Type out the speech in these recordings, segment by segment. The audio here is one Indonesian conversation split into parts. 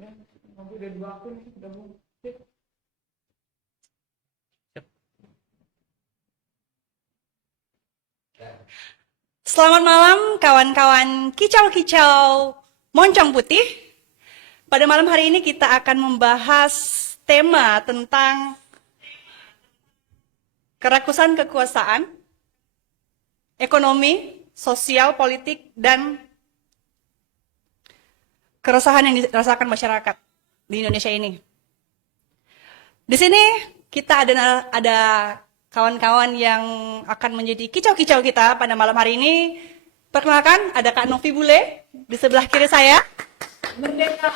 Ya, aku udah 2 akun nih, udah mau. Selamat malam kawan-kawan kicau-kicau moncong putih. Pada malam hari ini kita akan membahas tema tentang kerakusan kekuasaan, ekonomi, sosial, politik, dan keresahan yang dirasakan masyarakat di Indonesia ini. Di sini kita ada kawan-kawan yang akan menjadi kicau-kicau kita pada malam hari ini. Perkenalkan, ada Kak Novi Bule di sebelah kiri saya. Merdeka.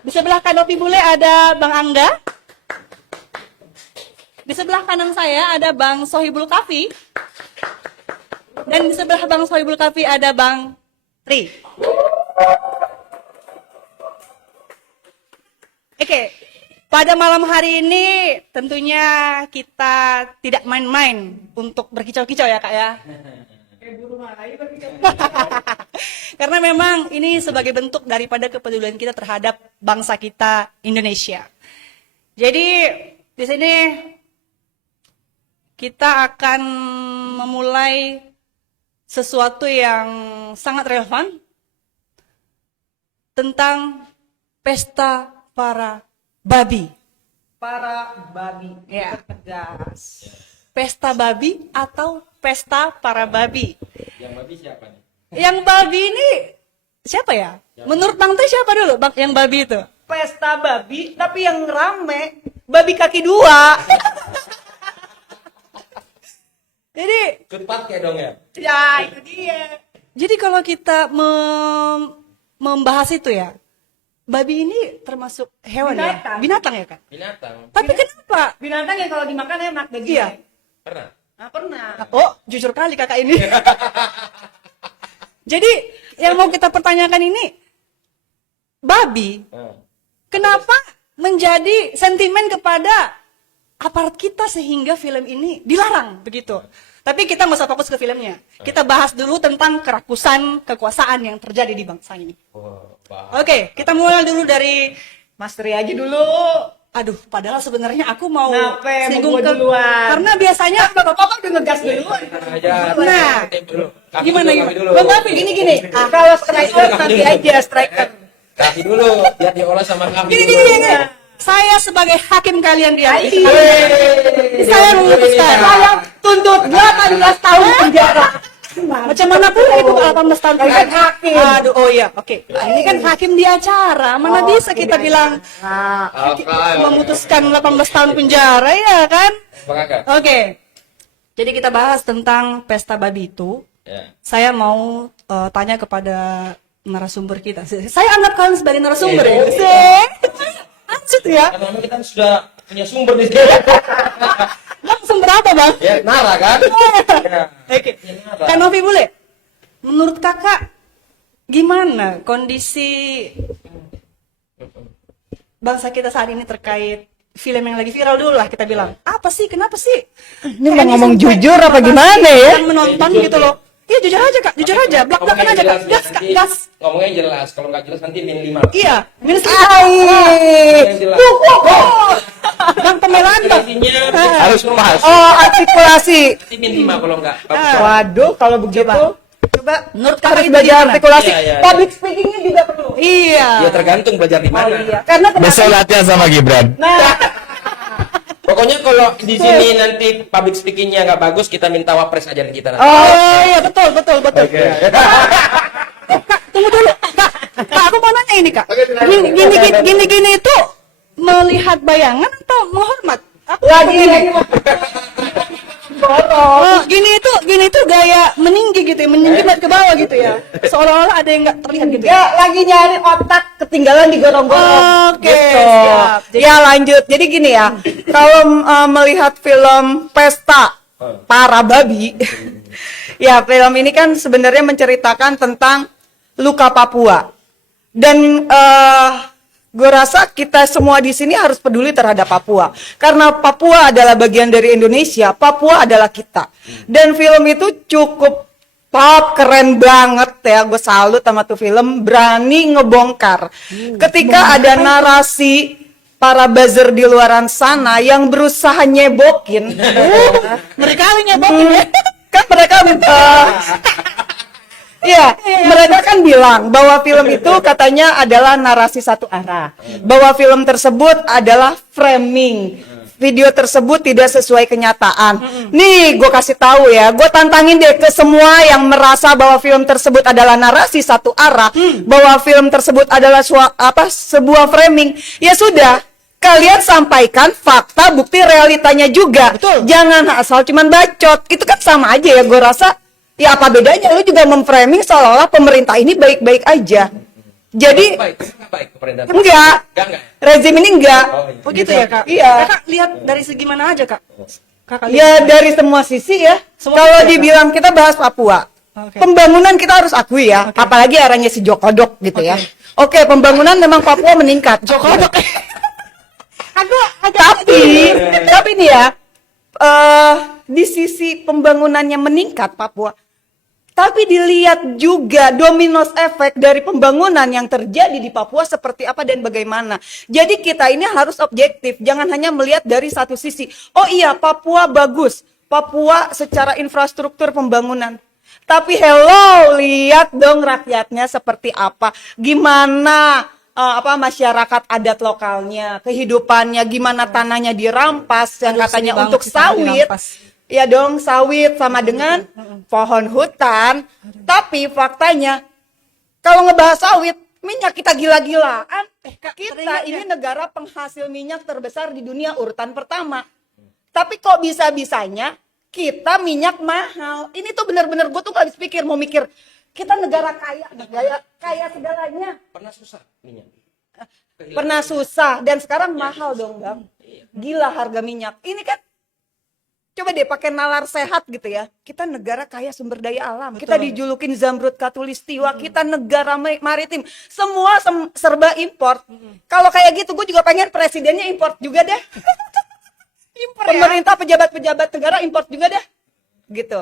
Di sebelah Kak Novi Bule ada Bang Angga. Di sebelah kanan saya ada Bang Sohibul Kafi. Dan di sebelah Bang Sohibul Kafi ada Bang Tri. Oke, pada malam hari ini tentunya kita tidak main-main untuk berkicau-kicau ya Kak ya. Karena memang ini sebagai bentuk daripada kepedulian kita terhadap bangsa kita Indonesia. Jadi di sini kita akan memulai sesuatu yang sangat relevan tentang pesta para babi. Para babi, Ya. tegas. Pesta babi atau pesta para babi. Yang babi siapa nih? Yang babi ini siapa ya? Menurut Bang Teh siapa dulu Bang yang babi itu? Pesta babi, tapi yang rame babi kaki 2. Jadi Cepat kayak dong ya? Ya, itu dia. jadi kalau kita membahas itu ya, babi ini termasuk hewan Binatang. ya? Binatang ya kan? Binatang. Tapi kenapa? Binatang yang kalau dimakan enak dagingnya. Iya. Pernah? Nah, pernah. Oh, jujur kali kakak ini. Jadi yang mau kita pertanyakan ini, babi kenapa menjadi sentimen kepada aparat kita sehingga film ini dilarang begitu. Tapi kita nggak usah fokus ke filmnya. Kita bahas dulu tentang kerakusan kekuasaan yang terjadi di bangsa ini. Oh, Oke, kita mulai dulu dari Mas Tri aja dulu. aduh, padahal sebenarnya aku mau Kenapa? Mau singgung gua duluan? karena biasanya Bapak udah ngegas duluan. aja. Nah, Dulu. Kaki gimana dulu, ya? kaki dulu. Bang Bapi gini. Kalau striker nanti aja striker. Kaki dulu, biar diolah sama kami Gini, dulu. gini. Saya sebagai hakim kalian dia. Hai. Saya memutuskan. Saya tuntut 18 tahun penjara. Macam mana pun itu 18 tahun Saya kan hakim. Aduh, oh iya, oke. Ini kan hakim di acara. Mana bisa kita bilang Nah, memutuskan 18 tahun penjara ya kan? Bang Aga. Oke. Jadi kita bahas tentang pesta babi itu. Ya. Saya mau tanya kepada narasumber kita. Saya anggap kalian sebagai narasumber ya. Lanjut ya. Karena memang kita sudah punya sumber di sini. Langsung berapa bang? Ya, Nara kan? Ya. Oke. Ya, Nara. Kak Novi boleh? Menurut kakak gimana kondisi bangsa kita saat ini terkait film yang lagi viral dulu lah kita bilang. Apa sih? Kenapa sih? ini mau ngomong sampai jujur apa batasi gimana ya? yang menonton Jujur, gitu loh. Iya jujur aja kak, jujur aja, belak-belakan Ngomongnya aja kak, jelas, gas kak, nanti- gas. Ngomongnya yang jelas, kalau nggak jelas nanti min 5. Iya, minus Yang jelas. bang pembelaan bang. Jelasinnya harus membahas. Oh, artikulasi. Nanti min 5 kalau nggak. Waduh, kalau begitu Coba menurut kakak harus itu belajar gimana? artikulasi. Iya, iya, iya. Public speakingnya juga perlu. Iya. Ya tergantung belajar di mana. Iya. Karena Besok latihan sama Gibran. Nah, Pokoknya kalau di sini nanti public speakingnya nggak bagus, kita minta wapres ajarin kita nanti. Oh iya betul. Oke. Kak, tunggu dulu. Kak, aku mau nanya ini kak. Gini itu melihat bayangan atau menghormat? Aku lagi gini. borong. Oh, gini itu gaya meninggi gitu ya, meninggi ke bawah gitu ya. Seolah-olah ada yang nggak terlihat gitu ya. Ya, lagi nyari otak ketinggalan di gorong-gorong. Oke, Gitu. siap. Jadi- Ya lanjut. Jadi gini ya, kalau melihat film Pesta Para Babi, ya film ini kan sebenarnya menceritakan tentang luka Papua. Dan gue rasa kita semua di sini harus peduli terhadap Papua. Karena Papua adalah bagian dari Indonesia, Papua adalah kita. Dan film itu cukup Pop, keren banget ya, gue salut sama tuh film, berani ngebongkar. Ketika ada narasi para buzzer di luaran sana yang berusaha nyebokin, Mereka nyebokin ya. kan mereka iya, mereka kan bilang bahwa film itu katanya adalah narasi satu arah, bahwa film tersebut adalah framing. Video tersebut tidak sesuai kenyataan. Nih, gue kasih tahu ya, gue tantangin deh ke semua yang merasa bahwa film tersebut adalah narasi satu arah, bahwa film tersebut adalah sebuah framing. Ya sudah, kalian sampaikan fakta, bukti, realitanya juga. Betul. Jangan asal cuman bacot. Itu kan sama aja ya, gue rasa. Ya apa bedanya? Lu juga memframing seolah-olah pemerintah ini baik-baik aja. Jadi Baik pemerintahan. enggak. Enggak. Rezim ini enggak. Oh gitu ya kak? Iya. Kakak lihat dari segi mana aja kak? Kakak Ya lihat. dari semua sisi ya. Semua Kalau sisi ya, dibilang kita bahas Papua, Oke. pembangunan kita harus akui ya. Apalagi arahnya si Jokodok gitu ya. Oke, pembangunan memang Papua meningkat. Jokodok. Tapi nih ya, di sisi pembangunannya meningkat Papua, tapi dilihat juga dominos efek dari pembangunan yang terjadi di Papua seperti apa dan bagaimana. Jadi kita ini harus objektif, jangan hanya melihat dari satu sisi. Oh iya, Papua bagus, Papua secara infrastruktur pembangunan. Tapi hello, lihat dong rakyatnya seperti apa, gimana masyarakat adat lokalnya, kehidupannya, gimana tanahnya dirampas yang Aduh, katanya sedih untuk banget sih tanah sawit. dirampas. Ya dong, sawit sama dengan pohon hutan. Tapi faktanya kalau ngebahas sawit, minyak kita gila-gilaan. Kak, Kita teringat ini negara penghasil minyak terbesar di dunia urutan pertama. Tapi kok bisa-bisanya kita minyak mahal. Ini tuh bener-bener gue tuh gak habis pikir, mau mikir kita negara kaya segalanya. Pernah susah minyak. Pernah susah dan sekarang mahal dong, Bang. Gila harga minyak. Ini kan coba deh pakai nalar sehat gitu ya. Kita negara kaya sumber daya alam. Betul. Kita dijulukin Zamrud Khatulistiwa. Kita negara maritim. Semua serba import. Kalau kayak gitu gue juga pengen presidennya import juga deh. Pemerintah, pejabat-pejabat negara import juga deh. Gitu.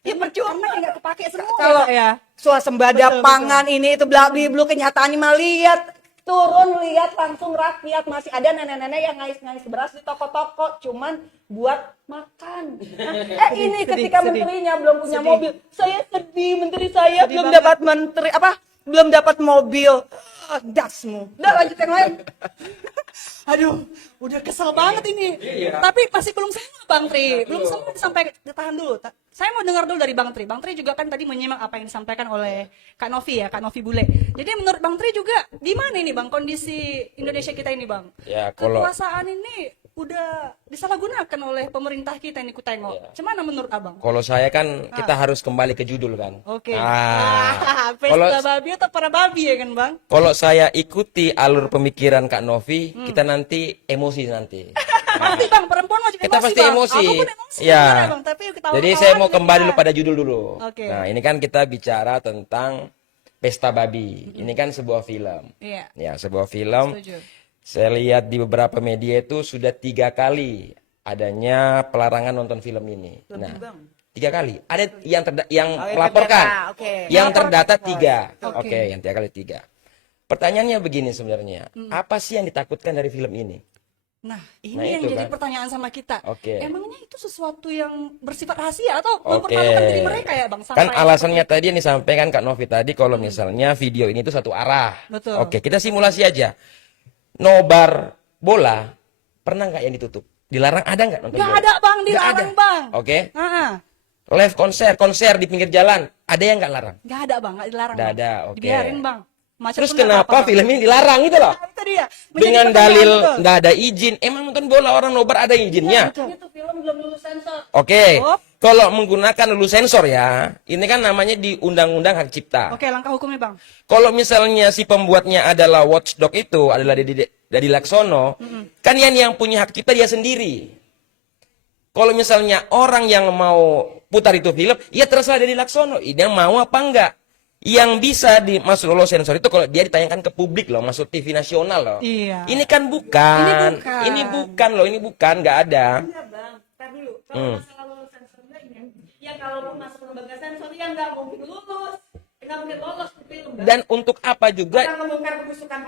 Ya percuma nggak kepake semua. Kalau ya. swasembada Betul, pangan ini itu beli kenyataannya mah lihat turun, lihat langsung rakyat masih ada nenek-nenek yang ngais-ngais beras di toko-toko cuman buat makan. Ini ketika sedih. menterinya belum punya Sedih. mobil, saya sedih, menteri saya Sedih belum banget. dapat belum dapat mobil. Dasmu. Udah lanjut yang lain. Aduh, udah kesel banget ini. Tapi masih belum sama Bang Tri. Belum sama sampai ditahan dulu. Saya mau dengar dulu dari Bang Tri. Bang Tri juga kan tadi menyimak apa yang disampaikan oleh Kak Novi ya, Kak Novi Bule. Jadi menurut Bang Tri juga gimana ini Bang kondisi Indonesia kita ini Bang? Ya, kalau Kekuasaan ini udah disalahgunakan oleh pemerintah kita ini ku tengok. Cuman menurut Abang? kalau saya kan kita harus kembali ke judul kan. Oke. Kalau Pesta babi atau para babi ya kan Bang? kalau saya ikuti alur pemikiran Kak Novi, kita nanti emosi nanti. Pasti Bang, perempuan wajib Kita emosi pasti Bang. emosi. Aku pun emosi Ya. sebenarnya, Bang. Tapi ketawa-ketawa Jadi saya mau aja kembali kita. dulu pada judul dulu. Oke. Nah, ini kan kita bicara tentang Pesta Babi. Ini kan sebuah film. Iya. Ya, sebuah film. Setuju. Saya lihat di beberapa media itu sudah 3 kali adanya pelarangan nonton film ini. Nah, 3 kali. Ada yang yang melaporkan. terdata, oke. Yang Melaporkan. terdata 3. Oke. Oke, yang 3 kali 3. Pertanyaannya begini sebenarnya. Apa sih yang ditakutkan dari film ini? Nah, ini Nah, yang itu jadi kan. pertanyaan sama kita. Oke. Emangnya itu sesuatu yang bersifat rahasia atau Oke. mempermalukan diri mereka ya, Bang? Kan Sampai alasannya tadi yang disampaikan Kak Novi tadi kalau misalnya video ini tuh satu arah. Betul. Oke, kita simulasi aja. Nobar bola pernah nggak yang ditutup? Dilarang ada nggak nonton Nggak bola? ada, Bang, Nggak dilarang, ada. Bang. Oke. Ah, Live konser di pinggir jalan, ada yang nggak larang? nggak ada, Bang, nggak dilarang. Nggak Bang. ada, oke. Dibiarin, Bang. Macam Terus pun nggak kenapa apa-apa, Bang. film ini dilarang gitu loh? Nah, itu dia. Menjadi Dengan pertanyaan, dalil betul. nggak ada izin. Emang nonton bola orang nobar ada izinnya? Itu film belum lulus sensor. Oke. Oh. Kalau menggunakan lulus sensor ya, ini kan namanya di Undang-Undang Hak Cipta. Oke, langkah hukumnya, Bang. Kalau misalnya si pembuatnya adalah watchdog itu adalah Dedi Laksono, kan yang punya hak cipta dia sendiri. Kalau misalnya orang yang mau putar itu film, ya terserah Dedi Laksono, ini mau apa enggak. Yang bisa masuk lolos sensor itu kalau dia ditayangkan ke publik loh, masuk TV nasional loh. Iya. Ini kan bukan. Ini bukan. Ini bukan, nggak ada. Iya bang, tar dulu. Kalau masalah lulus sensornya ini, ya kalau masuk lembaga sensor yang nggak mungkin lulus, nggak mungkin lolos ke film. Dan untuk apa juga?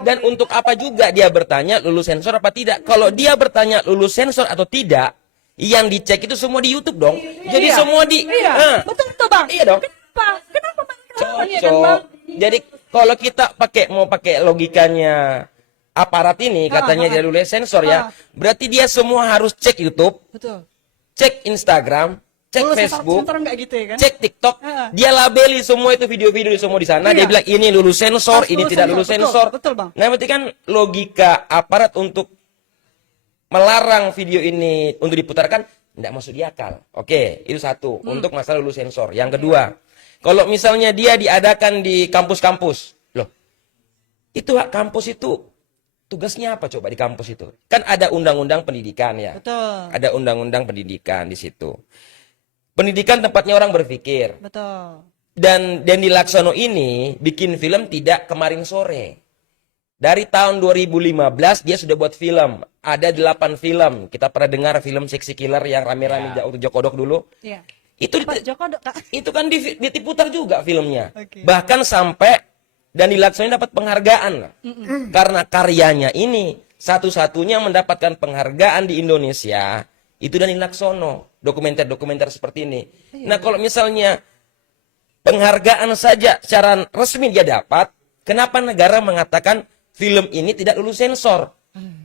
Dan untuk apa juga dia bertanya lulus sensor apa tidak? Kalau dia bertanya lulus sensor atau tidak, yang dicek itu semua di YouTube dong. Jadi Iya. semua di Iya, betul itu bang. Iya dong. Kenapa bang? Kenapa? Iya kan, Bang? Cocok. Jadi kalau kita mau pakai logikanya aparat ini, katanya dia lulus sensor ya, berarti dia semua harus cek YouTube, Betul. cek Instagram, cek Lulus Facebook, sensor nggak gitu ya kan? cek TikTok, dia labeli semua itu video-video semua di sana, dia Iya. bilang ini lulus sensor, Harus ini lulus tidak sensor. lulus Betul, sensor. betul, Bang. Nah, berarti kan logika aparat untuk melarang video ini untuk diputarkan tidak masuk di akal. Oke, itu satu untuk masalah lulus sensor. Yang kedua, kalau misalnya dia diadakan di kampus-kampus, loh, itu hak kampus itu tugasnya apa coba di kampus itu? Kan ada undang-undang pendidikan ya. Betul. Ada undang-undang pendidikan di situ. Pendidikan tempatnya orang berpikir. Betul. Dan Dendi Laksono ini bikin film tidak kemarin sore. Dari tahun 2015 dia sudah buat film. Ada 8 film. Kita pernah dengar film Seksi Killer yang rame-rame waktu Jokodok dulu. Iya. Itu Pak Joko, Kak. itu kan diputar juga filmnya. Oke. Bahkan sampai Dendi Laksono dapat penghargaan. Karena karyanya ini satu-satunya mendapatkan penghargaan di Indonesia itu Dendi Laksono. Dokumenter-dokumenter seperti ini. Nah, kalau misalnya penghargaan saja secara resmi dia dapat, kenapa negara mengatakan film ini tidak lulus sensor?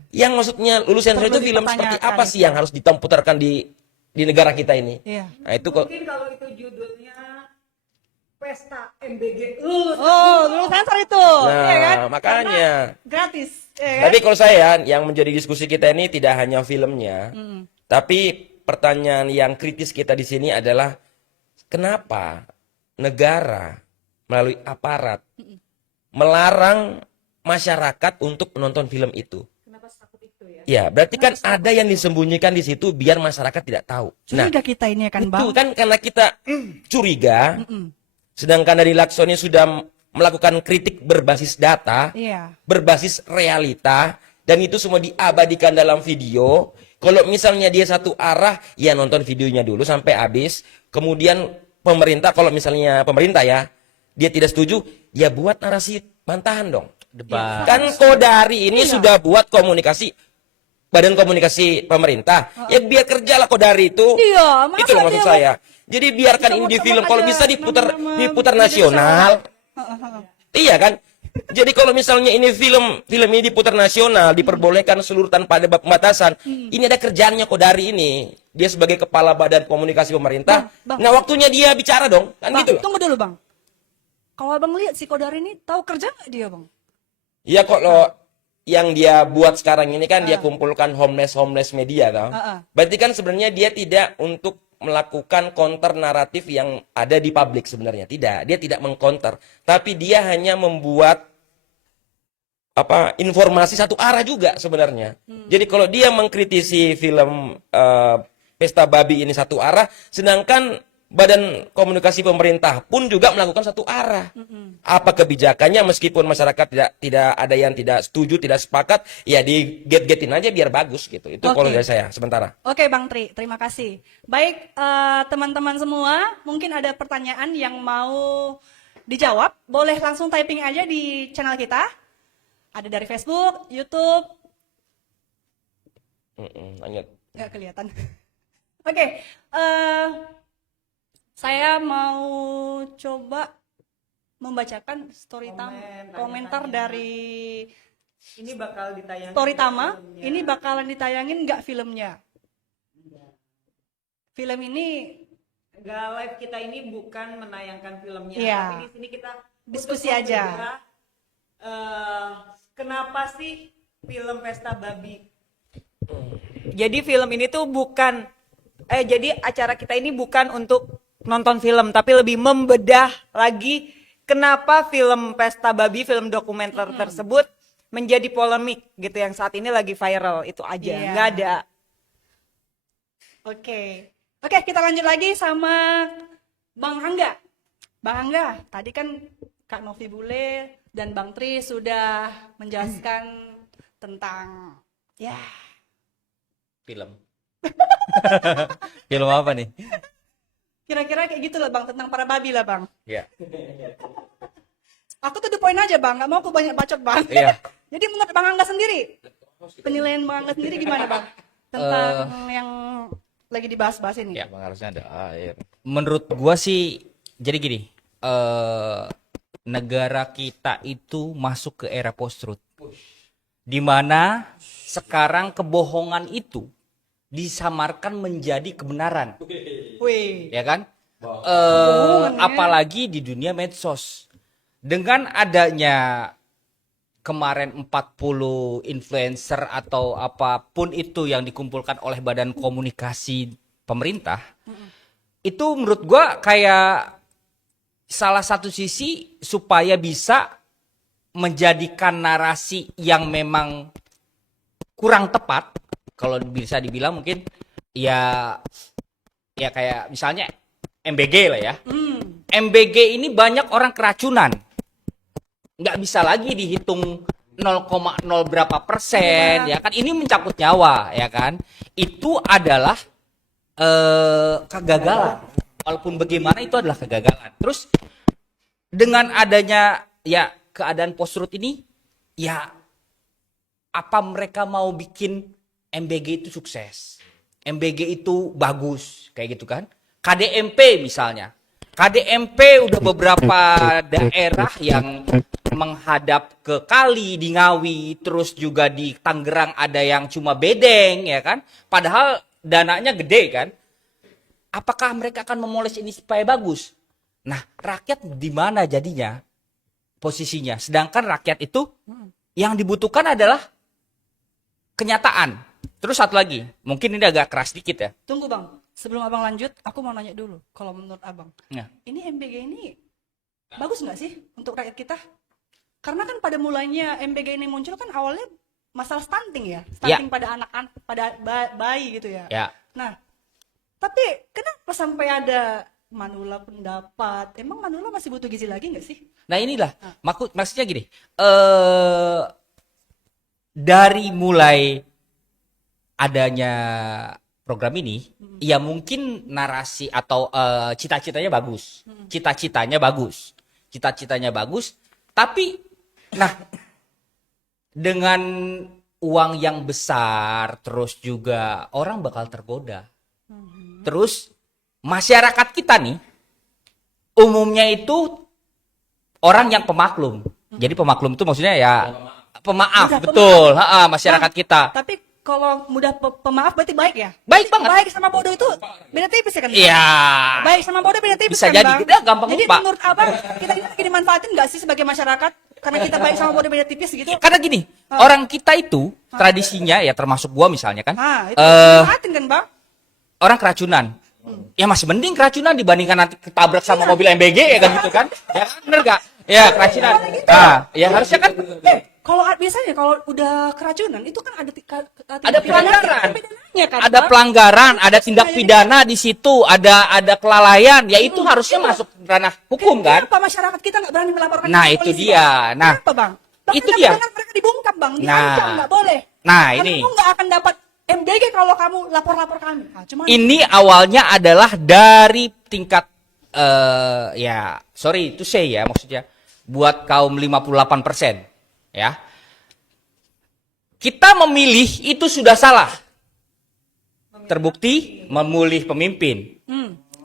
Yang maksudnya lulus sensor Perlu itu film seperti dipertanyakan apa sih yang harus diputarkan di negara kita ini? Iya. Nah, itu kok Mungkin kalau itu judulnya Pesta MBG. Oh, lulus sensor itu. Nah, Iya kan? makanya. Karena gratis. Iya kan? Tapi kalau saya yang menjadi diskusi kita ini tidak hanya filmnya, tapi pertanyaan yang kritis kita di sini adalah kenapa negara melalui aparat melarang masyarakat untuk menonton film itu? Kenapa takut itu ya? Ya, berarti kan ada yang disembunyikan di situ biar masyarakat tidak tahu. Nah, Curiga kita ini kan, Bang. itu kan karena kita curiga, sedangkan dari Laksono sudah melakukan kritik berbasis data, Iya. berbasis realita, dan itu semua diabadikan dalam video. Kalau misalnya dia satu arah, ya nonton videonya dulu sampai habis. Kemudian pemerintah, kalau misalnya pemerintah ya, dia tidak setuju, ya buat narasi bantahan dong. Debat. Kan Kodari ini sudah buat komunikasi, badan komunikasi pemerintah. Ya biar kerjalah Kodari itu. Iya, masa Itu loh maksud dia saya. Jadi biarkan Bisa ini muter film, kalau aja bisa diputar nama-nama diputar media nasional. Iya kan? Jadi kalau misalnya ini film ini diputar nasional, diperbolehkan seluruh tanpa ada pembatasan, ini ada kerjaannya Kodari ini. Dia sebagai kepala badan komunikasi pemerintah. Bang. Nah, waktunya dia bicara dong, kan Bang, gitu loh. tunggu dulu, Bang. Kalau Abang lihat si Kodari ini tahu kerja nggak dia, Bang? Iya, kalau yang dia buat sekarang ini kan dia kumpulkan homeless media tau. Berarti kan sebenarnya dia tidak untuk melakukan counter naratif yang ada di publik sebenarnya. Tidak, dia tidak mengcounter, tapi dia hanya membuat informasi satu arah juga sebenarnya. Jadi kalau dia mengkritisi film Pesta Babi ini satu arah, sedangkan Badan Komunikasi Pemerintah pun juga melakukan satu arah. Apa kebijakannya meskipun masyarakat tidak ada yang tidak setuju, tidak sepakat, ya di get-getin aja biar bagus gitu. Itu kalau Oke. dari saya sementara. Oke, Bang Tri, terima kasih. Baik, teman-teman semua, mungkin ada pertanyaan yang mau dijawab, boleh langsung typing aja di channel kita. Ada dari Facebook, YouTube, Lanjut. nggak kelihatan. Oke, saya mau coba membacakan komentar dari Ini bakal ditayangin. Storytama. filmnya. Ini bakalan ditayangin nggak filmnya? Film ini Enggak, live kita ini bukan menayangkan filmnya, Iya. tapi di sini kita Diskusi untuk aja. membahas, kenapa sih film Pesta Babi? Jadi film ini tuh bukan, jadi acara kita ini bukan untuk nonton film, tapi lebih membedah lagi kenapa film Pesta Babi, film dokumenter tersebut menjadi polemik gitu yang saat ini lagi viral, itu aja, Iya. nggak ada. Oke. Oke, kita lanjut lagi sama Bang Angga. Bang Angga, tadi kan Kak Novi Bule dan Bang Tri sudah menjelaskan tentang Film. Film apa nih? Kira-kira kayak gitu lah bang, tentang para babi lah bang. Ya. Aku tuh the point aja bang, nggak mau aku banyak bacot bang. Iya. Jadi menurut bang Angga sendiri, penilaian bang Angga sendiri gimana bang? Tentang yang lagi dibahas-bahas ini. Ya, Bang, harusnya ada air. Menurut gua sih jadi gini, negara kita itu masuk ke era post-truth. Di mana sekarang kebohongan itu disamarkan menjadi kebenaran, Wih, ya kan? Kebohongan, ya. Apalagi di dunia medsos. Dengan adanya kemarin 40 influencer atau apapun itu yang dikumpulkan oleh Badan Komunikasi Pemerintah, itu menurut gua kayak salah satu sisi supaya bisa menjadikan narasi yang memang kurang tepat, kalau bisa dibilang mungkin ya kayak misalnya MBG lah ya. MBG ini banyak orang keracunan. Nggak bisa lagi dihitung 0,0 berapa persen, ya kan? Ini mencakup nyawa, ya kan? Itu adalah kegagalan. Walaupun bagaimana itu adalah kegagalan. Terus dengan adanya ya keadaan post-truth ini, ya apa mereka mau bikin MBG itu sukses? MBG itu bagus, kayak gitu kan? KDMP misalnya. KDMP udah beberapa daerah yang menghadap ke kali di Ngawi, terus juga di Tangerang ada yang cuma bedeng, ya kan? Padahal dananya gede kan? Apakah mereka akan memoles ini supaya bagus? Nah, rakyat di mana jadinya posisinya? Sedangkan rakyat itu yang dibutuhkan adalah kenyataan. Terus satu lagi, mungkin ini agak keras dikit ya. tunggu bang. Sebelum abang lanjut, aku mau nanya dulu. Kalau menurut abang, Nah, ini MBG ini bagus nggak sih untuk rakyat kita? Karena kan pada mulanya MBG ini muncul kan awalnya masalah stunting ya, stunting pada anak-anak, pada bayi gitu ya. ya. Nah, tapi kenapa sampai ada Manula pendapat? Emang Manula masih butuh gizi lagi nggak sih? Nah inilah, maksudnya gini, dari mulai adanya program ini, ya mungkin narasi atau cita-citanya bagus, cita-citanya bagus, tapi, nah, dengan uang yang besar, terus juga orang bakal tergoda, terus masyarakat kita nih, umumnya itu orang yang pemaklum. Jadi pemaklum itu maksudnya ya pemaaf, Mudah betul. Masyarakat kita. Tapi kalau mudah pemaaf berarti baik ya? Baik banget. Baik sama bodoh itu beda tipis ya kan? Iya. Baik sama bodoh beda tipis Bisa kan, jadi. Bang? Udah, gampang Jadi lupa. menurut abang, kita ini lagi dimanfaatin nggak sih sebagai masyarakat? Karena kita baik sama bodoh beda tipis gitu? Karena gini, orang kita itu tradisinya ya termasuk gua misalnya kan. Nah, itu dimanfaatin kan bang? Orang keracunan. Ya masih mending keracunan dibandingkan nanti ketabrak sama mobil MBG ya kan gitu kan. Ya kan, bener gak? Ya keracunan. Nah, ya harusnya kan Kalau biasanya kalau udah keracunan itu kan ada ada pelanggaran. pidananya kan, Ada Bang? pelanggaran, ada tindak pidana di situ, ada kelalaian, ya itu harusnya masuk ranah hukum kan? Kenapa masyarakat kita nggak berani melaporkan Nah, ke itu polisi, dia. Bang? Nah, Kenapa, Bang? Bang, itu kita dia. mendengar mereka dibungkam, Bang. Nah. Diancam, nggak boleh. Nah, Karena ini. kamu nggak akan dapat MBG kalau kamu lapor-lapor kami. Nah, cuman Ini awalnya adalah dari tingkat ya sorry to say ya, maksudnya buat kaum 58% ya. Kita memilih itu sudah salah. Terbukti memilih pemimpin.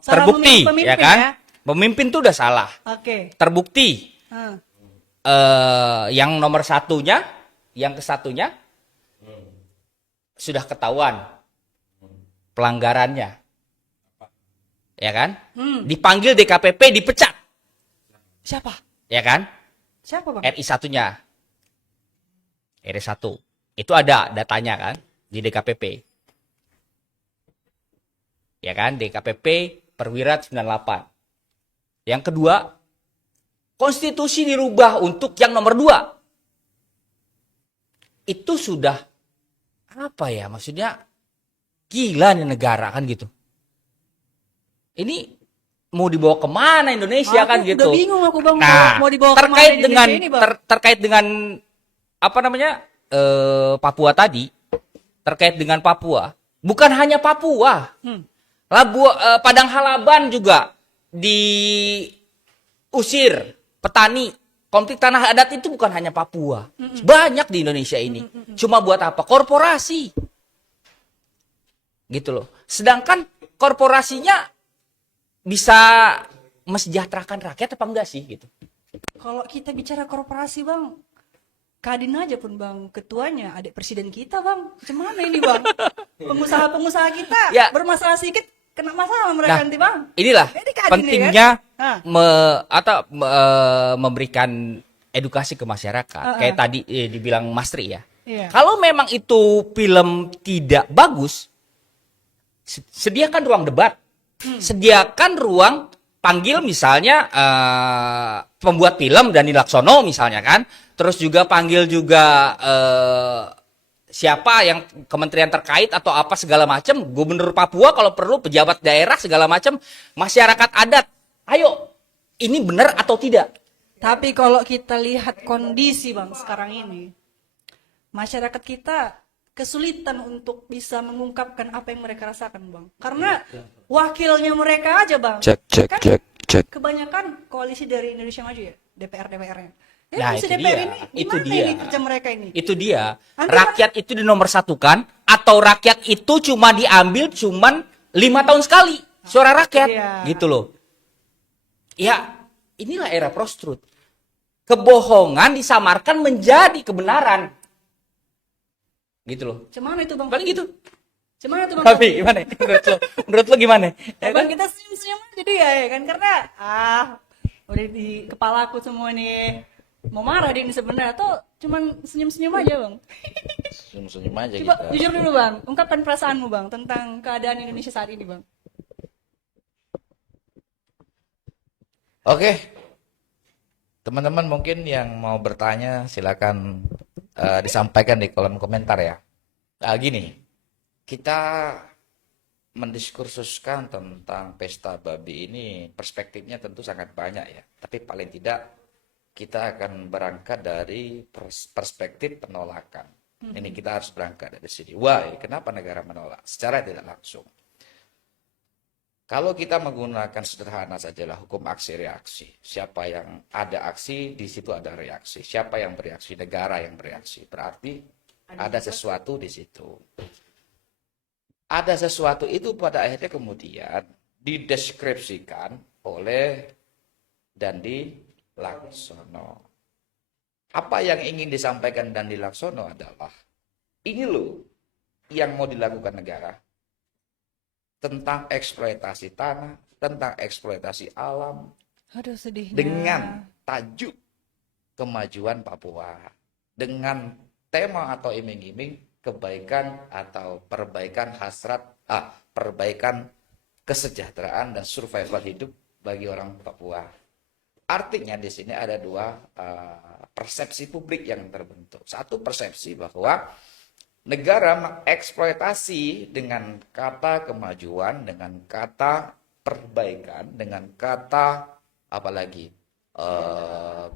salah Terbukti memilih pemimpin, ya kan? Pemimpin itu udah salah. Oke. Terbukti Hmm. yang nomor satunya, yang kesatunya sudah ketahuan pelanggarannya, ya kan? Dipanggil DKPP, dipecat, Siapa? ya kan? Siapa, Bang? RI satunya, RI 1 itu ada datanya kan di DKPP, ya kan? DKPP Perwira 98. Yang kedua, konstitusi dirubah untuk yang nomor 2. Itu sudah apa ya, maksudnya gila nih negara kan gitu. Ini mau dibawa kemana Indonesia kan Aku gitu. udah bingung aku, Bang. Nah, mau dibawa terkait kemana dengan Indonesia ini, Bang? terkait dengan apa namanya Papua tadi, terkait dengan Papua, bukan hanya Papua, Padang Halaban juga diusir petani. Konflik tanah adat itu bukan hanya Papua. Banyak di Indonesia ini. Cuma buat apa? Korporasi. Gitu loh. Sedangkan korporasinya bisa mesejahterakan rakyat apa enggak sih gitu. Kalau kita bicara korporasi, Bang, Kadin aja pun, Bang, ketuanya adik presiden kita, Bang. Gimana ini, Bang? Pengusaha-pengusaha kita Ya. bermasalah sedikit kena masalah mereka nanti, Bang. Inilah Jadi Kadin pentingnya ya kan? memberikan edukasi ke masyarakat. Kayak tadi dibilang Mas Tri ya. Iya. Kalau memang itu film tidak bagus, sediakan ruang debat. Sediakan ruang panggil misalnya pembuat film Dani Laksono misalnya kan. Terus juga panggil juga siapa yang kementerian terkait atau apa segala macam, gubernur Papua kalau perlu, pejabat daerah segala macam, masyarakat adat. Ayo, ini benar atau tidak? Tapi kalau kita lihat kondisi, Bang, sekarang ini, masyarakat kita kesulitan untuk bisa mengungkapkan apa yang mereka rasakan, Bang. Karena wakilnya mereka aja, Bang. Cek. Kebanyakan koalisi dari Indonesia Maju ya, DPR-nya. Nah, Fungsi itu DPR dia. ini Itu gimana dia. ini kerja mereka ini? Itu dia. Nanti Rakyat itu dinomorsatukan atau rakyat itu cuma diambil cuman 5 tahun sekali suara rakyat, Iya. gitu loh. Ya, inilah era post-truth. Kebohongan disamarkan menjadi kebenaran. Gitu loh. Cuman itu, Bang. Paling gitu. Cuman itu, Bang. Tapi gimana? Menurut lo? Menurut lo gimana? Ya Bang, kan? kita senyum-senyum aja dia ya kan, karena udah di kepala aku semua nih. Mau marah dia ini sebenarnya atau cuman senyum-senyum aja, Bang? Senyum-senyum aja Coba kita. jujur dulu, Bang. Ungkapkan perasaanmu, Bang, tentang keadaan Indonesia saat ini, Bang. Oke, teman-teman mungkin yang mau bertanya silakan disampaikan di kolom komentar ya. Nah, gini, kita mendiskursuskan tentang pesta babi ini perspektifnya tentu sangat banyak ya. Tapi paling tidak kita akan berangkat dari perspektif penolakan. Ini kita harus berangkat dari sini. Why? Kenapa negara menolak? Secara tidak langsung. Kalau kita menggunakan sederhana sajalah hukum aksi reaksi. Siapa yang ada aksi, di situ ada reaksi. Siapa yang bereaksi? Negara yang bereaksi. Berarti ada sesuatu di situ. Ada sesuatu itu pada akhirnya kemudian dideskripsikan oleh Dandi Laksono. Apa yang ingin disampaikan Dandi Laksono adalah ini loh yang mau dilakukan negara. Tentang eksploitasi tanah, tentang eksploitasi alam, Aduh, sedihnya. dengan tajuk kemajuan Papua, dengan tema atau iming-iming kebaikan atau perbaikan perbaikan kesejahteraan dan survival hidup bagi orang Papua. Artinya di sini ada dua persepsi publik yang terbentuk. Satu persepsi bahwa negara mengeksploitasi dengan kata kemajuan, dengan kata perbaikan, dengan kata apalagi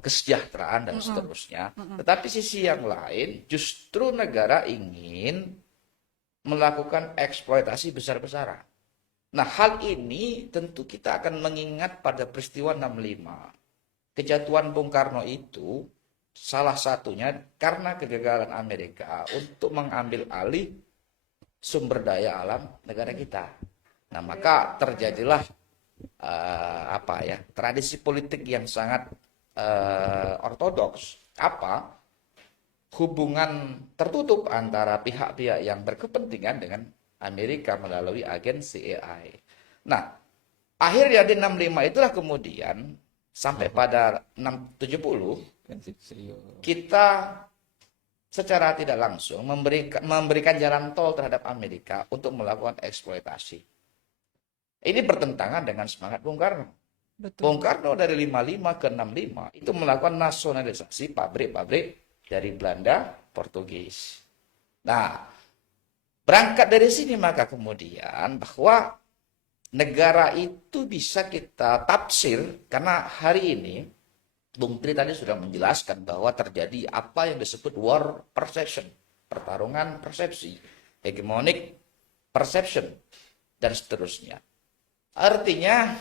kesejahteraan dan seterusnya. Tetapi sisi yang lain justru negara ingin melakukan eksploitasi besar-besaran. Nah, hal ini tentu kita akan mengingat pada peristiwa 65. Kejatuhan Bung Karno itu salah satunya karena kegagalan Amerika untuk mengambil alih sumber daya alam negara kita. Nah, maka terjadilah tradisi politik yang sangat ortodoks. Hubungan tertutup antara pihak-pihak yang berkepentingan dengan Amerika melalui agen CIA. Nah, akhirnya di 65 itulah kemudian sampai pada 70 kita secara tidak langsung memberikan jalan tol terhadap Amerika untuk melakukan eksploitasi. Ini bertentangan dengan semangat Bung Karno. Betul. Bung Karno dari 55 ke 65 itu melakukan nasionalisasi pabrik-pabrik dari Belanda, Portugis. Nah, berangkat dari sini maka kemudian bahwa negara itu bisa kita tafsir karena hari ini Bung Tri tadi sudah menjelaskan bahwa terjadi apa yang disebut war perception, pertarungan persepsi, hegemonic perception. dan seterusnya. Artinya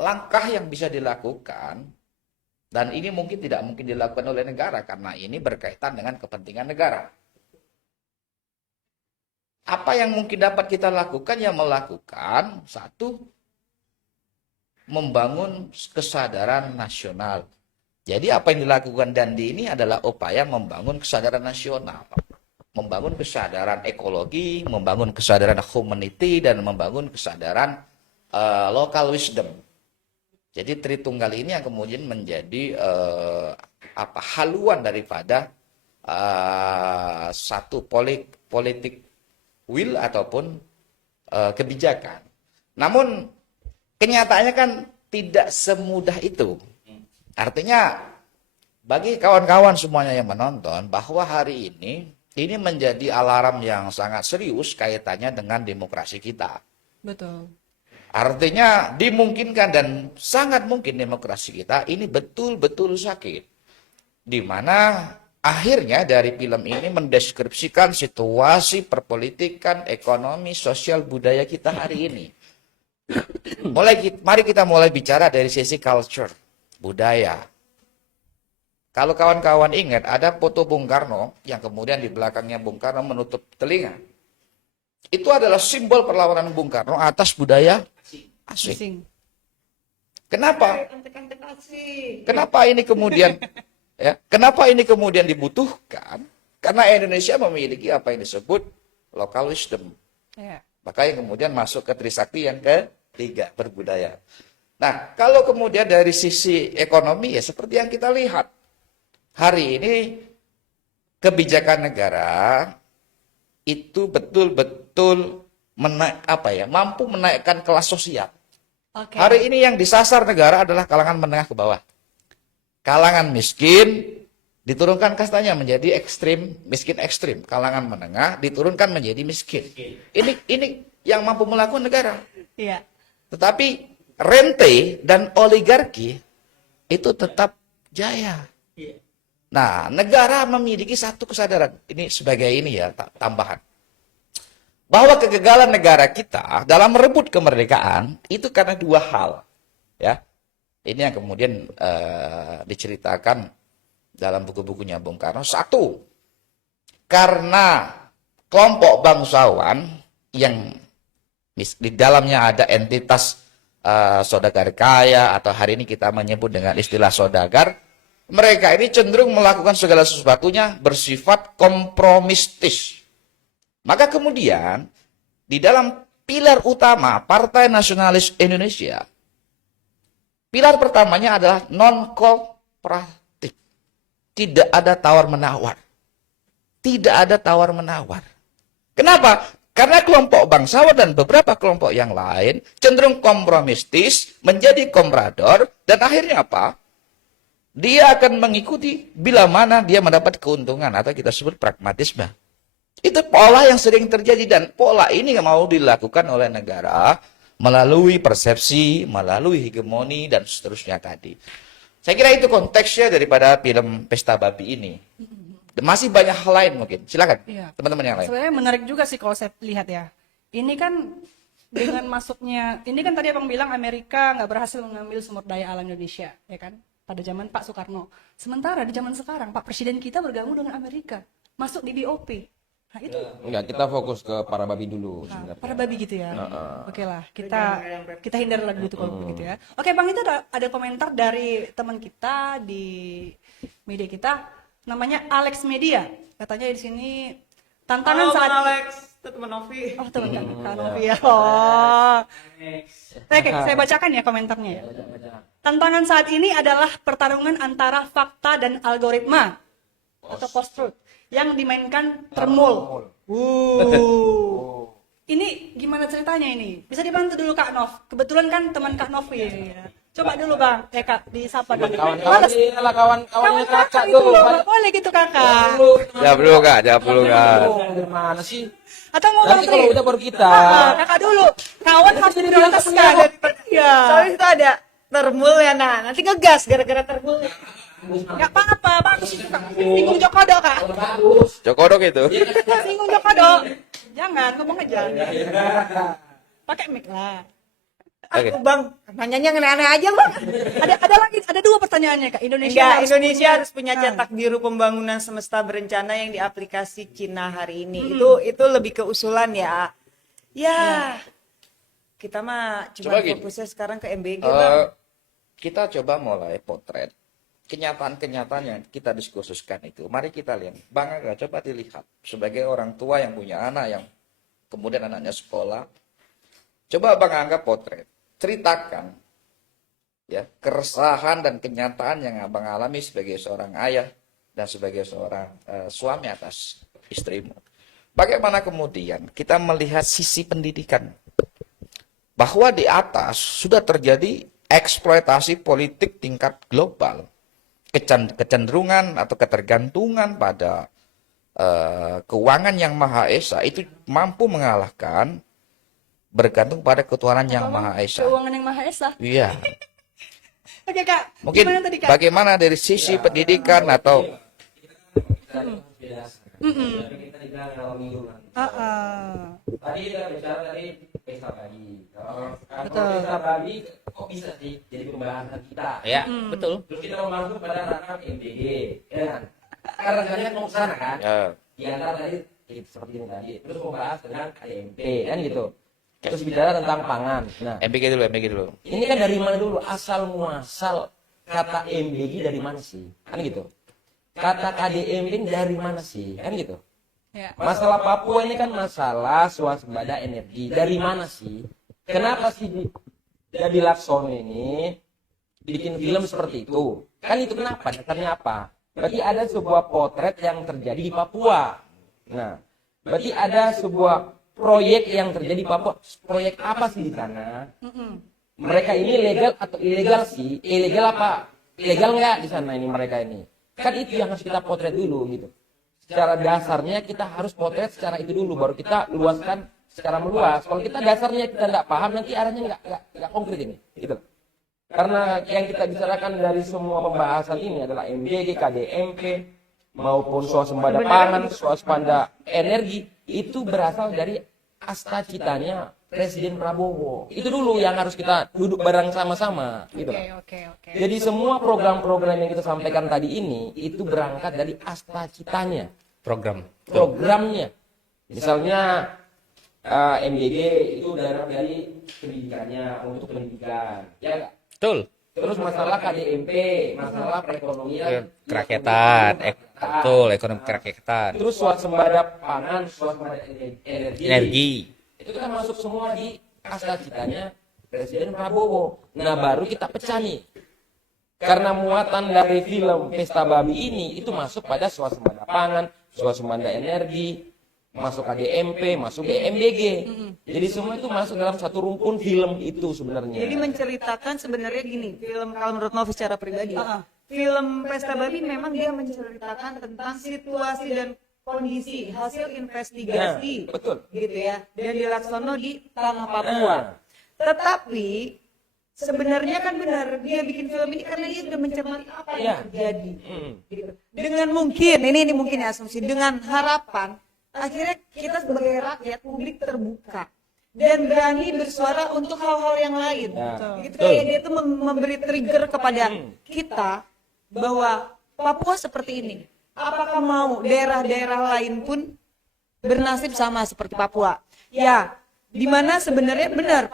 langkah yang bisa dilakukan, dan ini mungkin tidak mungkin dilakukan oleh negara karena ini berkaitan dengan kepentingan negara. Apa yang mungkin dapat kita lakukan? Ya melakukan satu, membangun kesadaran nasional. Jadi apa yang dilakukan Dandi ini adalah upaya membangun kesadaran nasional, membangun kesadaran ekologi, membangun kesadaran humanity, dan membangun kesadaran local wisdom. Jadi Tritunggal ini yang kemudian menjadi haluan daripada satu politik will ataupun kebijakan. Namun kenyataannya kan tidak semudah itu. Artinya bagi kawan-kawan semuanya yang menonton bahwa hari ini menjadi alarm yang sangat serius kaitannya dengan demokrasi kita. Betul. Artinya dimungkinkan dan sangat mungkin demokrasi kita ini betul-betul sakit. Di mana akhirnya dari film ini mendeskripsikan situasi perpolitikan, ekonomi, sosial, budaya kita hari ini. Mari kita mulai bicara dari sisi culture, budaya. Kalau kawan-kawan ingat, ada foto Bung Karno yang kemudian di belakangnya Bung Karno menutup telinga. Itu adalah simbol perlawanan Bung Karno atas budaya asing. Asing. Kenapa? Kenapa ini kemudian kenapa ini kemudian dibutuhkan? Karena Indonesia memiliki apa yang disebut local wisdom. Ya. Makanya kemudian masuk ke Trisakti yang ketiga, berbudaya. Nah, kalau kemudian dari sisi ekonomi ya seperti yang kita lihat. Hari ini kebijakan negara itu betul-betul mampu menaikkan kelas sosial. Oke. Hari ini yang disasar negara adalah kalangan menengah ke bawah. Kalangan miskin diturunkan kastanya menjadi miskin ekstrim. Kalangan menengah diturunkan menjadi miskin. Ini yang mampu melakukan negara. Iya. Tetapi rente dan oligarki itu tetap jaya. Nah, negara memiliki satu kesadaran. Ini sebagai tambahan. Bahwa kegagalan negara kita dalam merebut kemerdekaan itu karena dua hal. Ya. Ini yang kemudian diceritakan dalam buku-bukunya Bung Karno. Satu, karena kelompok bangsawan yang di dalamnya ada entitas saudagar kaya atau hari ini kita menyebut dengan istilah saudagar, mereka ini cenderung melakukan segala sesuatunya bersifat kompromistis. Maka kemudian di dalam pilar utama Partai Nasionalis Indonesia, pilar pertamanya adalah non-kooperatif. Tidak ada tawar-menawar. Tidak ada tawar-menawar. Kenapa? Karena kelompok bangsawan dan beberapa kelompok yang lain cenderung kompromistis, menjadi komprador, dan akhirnya apa? Dia akan mengikuti bila mana dia mendapat keuntungan atau kita sebut pragmatisme. Itu pola yang sering terjadi dan pola ini mau dilakukan oleh negara melalui persepsi, melalui hegemoni dan seterusnya tadi. Saya kira itu konteksnya daripada film Pesta Babi ini. Masih banyak hal lain mungkin. Silakan Iya. teman-teman yang lain. Sebenarnya menarik juga sih kalau saya lihat ya. Ini kan dengan masuknya, ini kan tadi abang bilang Amerika nggak berhasil mengambil sumber daya alam Indonesia, ya kan? Pada zaman Pak Soekarno. Sementara di zaman sekarang Pak Presiden kita bergabung dengan Amerika, masuk di BOP. Nah itu Enggak, kita fokus ke para babi dulu sebenarnya. para babi gitu ya. Oke lah, kita hindar lah dulu tuh kalau begitu ya. Oke bang, itu ada komentar dari teman kita di media kita, namanya Alex Media. Katanya di sini tantangan saat Alex, teman Novi. Oh teman Kak Novi ya. Oh. Oke, saya bacakan ya komentarnya ya. Tantangan saat ini adalah pertarungan antara fakta dan algoritma atau post-truth yang dimainkan Termul. Ini gimana ceritanya ini? Bisa dibantu dulu Kak Nov. Kebetulan kan teman Kak Nov ya. Coba dulu Bang, Kak, disapa dulu. Kawan-kawan ini adalah kawan-kawannya kakak itu, tuh. nggak boleh gitu Kakak. Jawab dulu Kak, jawab dulu Kak. Gimana sih? Atau mau Nanti Bang kalau Tri? udah baru kita. Kakak dulu. Kawan harus diprioritaskan. Iya. Soalnya itu ada termul ya, nah nanti ngegas gara-gara termul. Gak apa-apa, bagus itu Kak. Singgung Jokodo Kak. Jokodok itu. Singgung Jokodo. Jangan, ngomong aja. Pakai mic lah. Oke. Bang, nanyanya aneh-aneh aja bang. Ada lagi, ada dua pertanyaannya Kak. Indonesia punya- harus punya cetak biru pembangunan semesta berencana yang diaplikasi Cina hari ini. Itu lebih ke usulan ya. Ya. Kita mah cuma Coba gini. fokusnya sekarang ke MBG bang. Kita coba mulai potret kenyataan-kenyataan yang kita diskursuskan itu. Mari kita lihat. Bang Aga, coba dilihat sebagai orang tua yang punya anak yang kemudian anaknya sekolah. Coba Bang Aga potret, ceritakan ya keresahan dan kenyataan yang Abang alami sebagai seorang ayah dan sebagai seorang suami atas istrimu. Bagaimana kemudian kita melihat sisi pendidikan? Bahwa di atas sudah terjadi eksploitasi politik tingkat global. Kecenderungan atau ketergantungan pada keuangan yang Maha Esa itu mampu mengalahkan bergantung pada ketuhanan yang Maha Esa. Keuangan yang Maha Esa. Iya. Oke Kak. Mungkin Gimana tadi Kak? bagaimana dari sisi pendidikan atau Kita dibilang kalau minggu kan. Tadi kita bicara tadi pesta babi. Kalau pesta babi kok bisa sih jadi pembahasan kita? Ya, betul. Terus kita mau masuk pada ranah MBG, ya kan? Karena kalian mau ke sana kan? ya, Di antara tadi seperti ini tadi. Terus mau bahas tentang KMP kan gitu. Terus bicara tentang pangan. Nah, MBG dulu. ini kan dari mana dulu? Asal muasal kata MBG dari mana sih? Kan gitu. Kata KDMP dari mana sih? Kan gitu. Ya. Masalah Papua ini kan masalah swasembada energi. Dari mana sih? Kenapa sih Jadi Laksono ini bikin film seperti itu? Kan itu kenapa? Dasarnya apa? Berarti ada sebuah potret yang terjadi di Papua. Nah, berarti ada sebuah proyek yang terjadi di Papua. Proyek apa sih di sana? Mereka ini legal atau ilegal sih? Ilegal apa? Ilegal nggak di sana ini mereka ini? Kan itu yang harus kita potret dulu gitu. Secara dasarnya kita harus potret secara itu dulu, baru kita luaskan secara meluas. Kalau kita dasarnya kita nggak paham, nanti arahnya nggak konkret ini. Gitu. Karena yang kita bicarakan dari semua pembahasan ini adalah MBG, KDMP, maupun swasembada pangan, swasembada energi, itu berasal dari asta citanya Presiden Prabowo. Itu dulu yang harus kita duduk bareng sama-sama. Gitu. Oke. Jadi semua program-program yang kita sampaikan tadi ini, itu berangkat dari asta citanya. Programnya. Misalnya MBG itu dari pendidikannya untuk pendidikan. Ya nggak? Betul. Terus masalah KDMP, masalah perekonomian Kerakyatan, betul, ekonomi kerakyatan. Terus swasembada pangan, swasembada energi. Energi. Itu kan masuk semua di asta citanya Presiden Prabowo. Nah baru kita pecah nih. Karena muatan dari film Pesta Babi ini itu masuk pada swasembada pangan, swasembada energi, masuk KDMP, masuk BMBG. Jadi semua itu masuk dalam satu rumpun film itu sebenarnya. Jadi menceritakan sebenarnya gini, film kalau menurut Novi secara pribadi ya, film Pesta Babi memang dia menceritakan tentang situasi dan kondisi hasil investigasi, Nah, betul. gitu ya, dan Laksono di tanah Papua. Tetapi sebenarnya kan benar dia bikin film ini karena dia sudah mencermati apa yang terjadi. Gitu. Dengan mungkin ini mungkin ya asumsi, dengan harapan akhirnya kita sebagai rakyat publik terbuka dan berani bersuara untuk hal-hal yang lain. Gitu kayak dia tuh memberi trigger kepada kita bahwa Papua seperti ini. Apakah mau daerah-daerah lain pun bernasib sama seperti Papua? Ya, di mana sebenarnya benar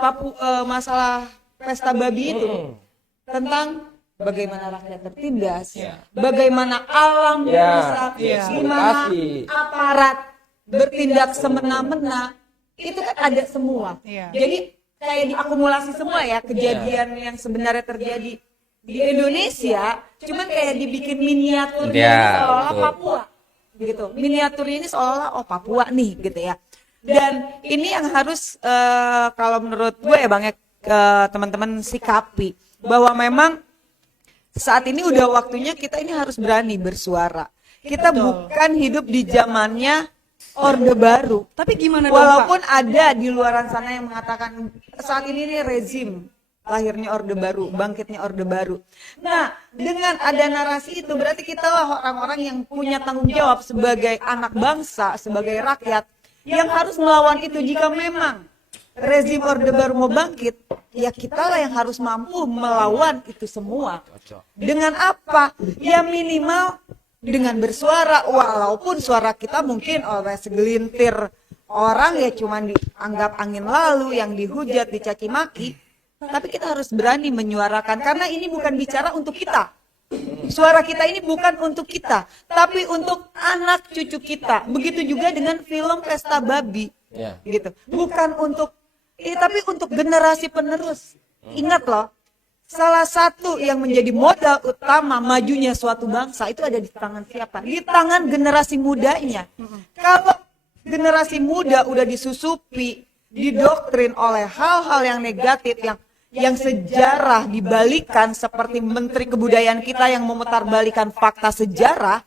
masalah Pesta Babi itu tentang bagaimana rakyat tertindas, bagaimana alam rusak, gimana aparat bertindak semena-mena, itu kan ada semua. Jadi kayak diakumulasi semua ya kejadian yang sebenarnya terjadi di Indonesia, cuman kayak dibikin miniaturnya seolah Papua, gitu. Miniaturnya ini seolah Papua nih, gitu ya. Dan ini yang harus kalau menurut gue ya Bang ya, teman-teman sikapi bahwa memang saat ini udah waktunya kita ini harus berani bersuara. Kita bukan hidup di zamannya Orde Baru. Tapi gimana dong, walaupun ada di luaran sana yang mengatakan saat ini nih rezim lahirnya Orde Baru, bangkitnya Orde Baru. Nah, dengan ada narasi itu berarti kita lah orang-orang yang punya tanggung jawab sebagai anak bangsa, sebagai rakyat yang harus melawan itu jika memang rezim Orde Baru mau bangkit, ya kitalah yang harus mampu melawan itu semua. Dengan apa? Ya minimal dengan bersuara, walaupun suara kita mungkin oleh segelintir orang ya cuman dianggap angin lalu, yang dihujat, dicaci maki. Tapi kita harus berani menyuarakan, karena ini bukan bicara untuk kita. Suara kita ini bukan untuk kita, tapi untuk anak cucu kita. Begitu juga dengan film Pesta Babi. Ya. Gitu. Bukan untuk tapi untuk generasi penerus. Ingat loh, salah satu yang menjadi modal utama majunya suatu bangsa itu ada di tangan siapa? Di tangan generasi mudanya. Kalau generasi muda udah disusupi, didoktrin oleh hal-hal yang negatif, yang sejarah dibalikan, seperti Menteri Kebudayaan kita yang memutarbalikan fakta sejarah,